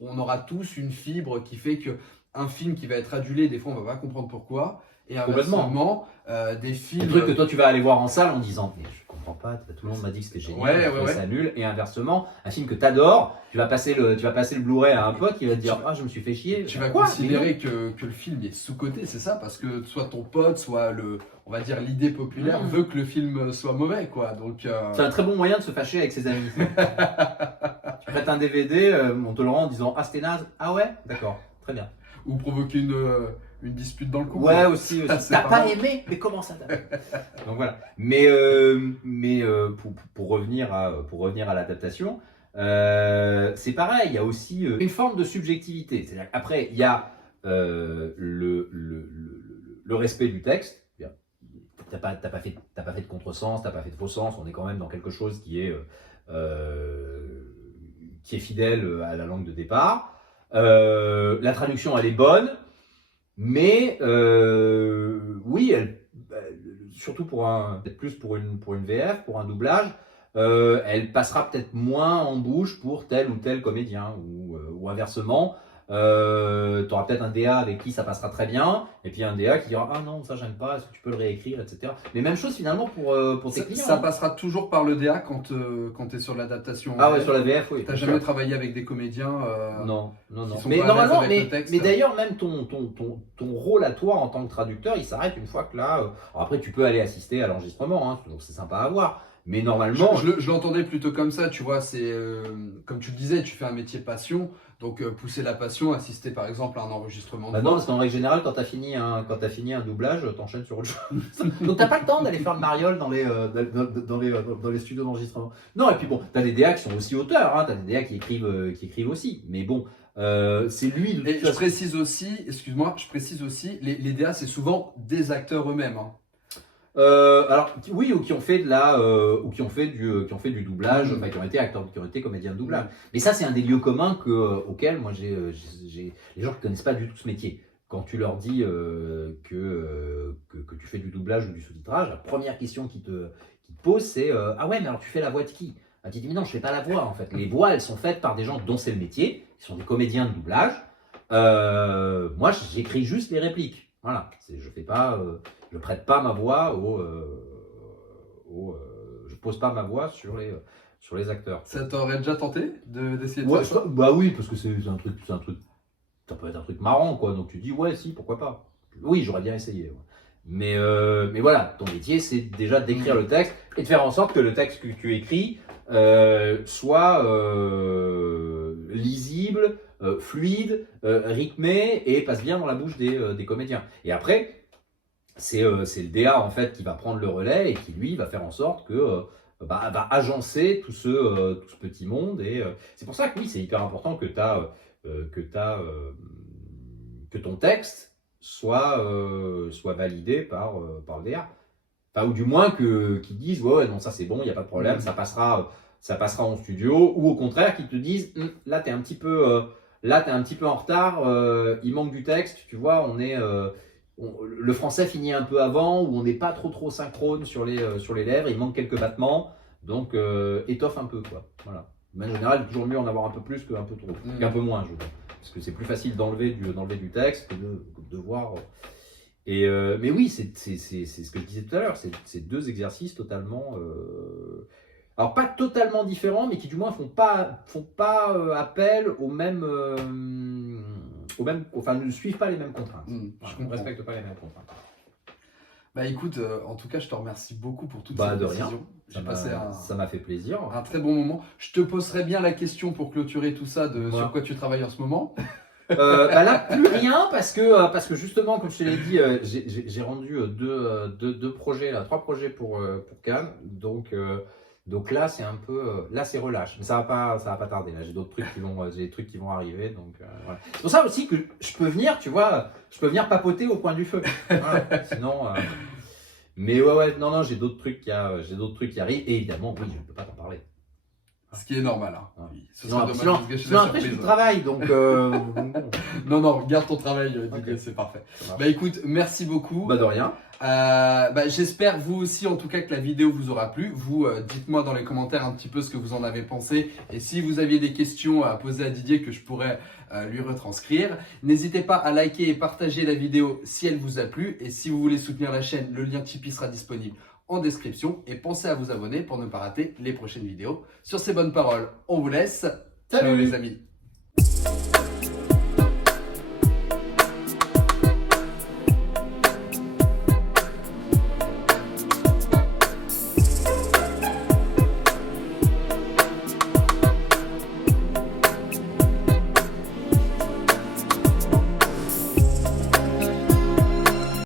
on aura tous une fibre qui fait que un film qui va être adulé, des fois on va pas comprendre pourquoi, et inversement, des films... Le truc que toi tu vas aller voir en salle en disant mais je comprends pas, tout le monde m'a dit que c'était génial, c'est nul, et inversement, un film que t'adores, tu vas passer le Blu-ray à un pote qui va te dire ah je me suis fait chier. Tu vas considérer que le film est sous-coté, c'est ça, parce que soit ton pote, soit on va dire l'idée populaire veut que le film soit mauvais, quoi. Donc c'est un très bon moyen de se fâcher avec ses amis. Tu prêtes un DVD, on te le rend en disant ah c'était naze, ah ouais, d'accord, très bien. Ou provoquer une dispute dans le couple. Ouais, aussi. T'as pas aimé, mais comment ça t'a... Donc voilà. Mais pour revenir à l'adaptation, c'est pareil. Il y a aussi une forme de subjectivité. C'est-à-dire qu'après, il y a le respect du texte. T'as pas fait de contresens, t'as pas fait de faux sens. On est quand même dans quelque chose qui est fidèle à la langue de départ. La traduction, elle est bonne, mais oui, surtout peut-être plus pour une VF, pour un doublage, elle passera peut-être moins en bouche pour tel ou tel comédien, ou inversement. Tu auras peut-être un DA avec qui ça passera très bien, et puis un DA qui dira ah non ça j'aime pas, est-ce que tu peux le réécrire, etc. Mais même chose finalement pour tes clients. Ça passera toujours par le DA quand tu es sur l'adaptation. Ah ouais, sur la VF, oui. T'as jamais travaillé avec des comédiens Non. Mais normalement, mais d'ailleurs même ton rôle à toi en tant que traducteur, il s'arrête une fois que là. Alors après tu peux aller assister à l'enregistrement, hein, donc c'est sympa à voir. Mais normalement, je l'entendais plutôt comme ça, tu vois, c'est comme tu le disais, tu fais un métier passion, donc pousser la passion, assister par exemple à un enregistrement. Non, parce qu'en règle générale, quand t'as fini un doublage, t'enchaînes sur autre chose. Donc t'as pas le temps d'aller faire le mariole dans les studios d'enregistrement. Non, et puis bon, t'as des DA qui sont aussi auteurs, hein, t'as des DA qui écrivent aussi, mais bon. C'est lui. Et je précise aussi, les DA c'est souvent des acteurs eux-mêmes. Hein. Alors oui, ou qui ont fait du doublage, enfin qui ont été acteurs, qui ont été comédiens de doublage. Mais ça c'est un des lieux communs auxquels moi j'ai les gens qui connaissent pas du tout ce métier. Quand tu leur dis que tu fais du doublage ou du sous-titrage, la première question qu'ils te posent c'est ah ouais mais alors tu fais la voix de qui? Tu dis mais non je fais pas la voix en fait. Les voix elles sont faites par des gens dont c'est le métier, qui sont des comédiens de doublage. Moi j'écris juste les répliques. Voilà, je fais pas. Je prête pas ma voix je pose pas ma voix sur les acteurs. Ça t'aurait déjà tenté d'essayer de faire ça? Bah oui, parce que c'est un truc, ça peut être un truc marrant, quoi. Donc tu dis ouais, si, pourquoi pas. Oui, j'aurais bien essayé. Ouais. Mais voilà, ton métier, c'est déjà d'écrire le texte et de faire en sorte que le texte que tu écris soit lisible, fluide, rythmé et passe bien dans la bouche des comédiens. Et après, c'est le DA en fait qui va prendre le relais et qui lui va faire en sorte que va agencer tout ce petit monde. Et c'est pour ça que oui, c'est hyper important que ton texte soit validé par le DA. Enfin, ou du moins qu'ils disent ouais, non, ça c'est bon, il n'y a pas de problème, ça passera en studio, ou au contraire qu'ils te disent là t'es un petit peu en retard, il manque du texte, tu vois, le français finit un peu avant, ou on n'est pas trop synchrone sur les lèvres, il manque quelques battements, donc étoffe un peu, quoi. Voilà. Mais en général, il est toujours mieux en avoir un peu plus qu'un peu trop, qu'un peu moins, je veux dire. Parce que c'est plus facile d'enlever du texte que de voir. Mais oui, c'est ce que je disais tout à l'heure, c'est deux exercices totalement. Alors pas totalement différents, mais qui du moins font pas appel enfin ne suivent pas les mêmes contraintes. Je ne respecte pas les mêmes contraintes. Bah écoute, en tout cas, je te remercie beaucoup pour toutes Bah, ces de rien. précisions. J'ai passé Ça m'a fait plaisir. un très bon moment. Je te poserai bien la question pour clôturer tout ça sur quoi tu travailles en ce moment. Bah là, plus rien, parce que justement, comme je te l'ai dit, j'ai rendu deux projets, trois projets pour Cannes. Donc là, c'est un peu, là c'est relâche, mais ça va pas tarder. Là, j'ai d'autres trucs j'ai des trucs qui vont arriver, donc voilà. C'est pour ça aussi que je peux venir, tu vois, papoter au coin du feu. Voilà. Sinon, mais ouais, non, j'ai d'autres trucs qui arrivent, et évidemment, oui, je ne peux pas t'en parler. Ce qui est normal. Hein. Ouais. Oui. Ce serait dommage de gâcher sinon la après, je surprise. travaille, donc bon. Non, garde ton travail, Didier, Okay. c'est parfait. Bah écoute, merci beaucoup. Bah de rien. J'espère vous aussi en tout cas que la vidéo vous aura plu. Vous dites-moi dans les commentaires un petit peu ce que vous en avez pensé, et si vous aviez des questions à poser à Didier que je pourrais lui retranscrire. N'hésitez pas à liker et partager la vidéo si elle vous a plu, et si vous voulez soutenir la chaîne, le lien Tipeee sera disponible en description, et pensez à vous abonner pour ne pas rater les prochaines vidéos. Sur ces bonnes paroles, on vous laisse. Salut Ciao les amis.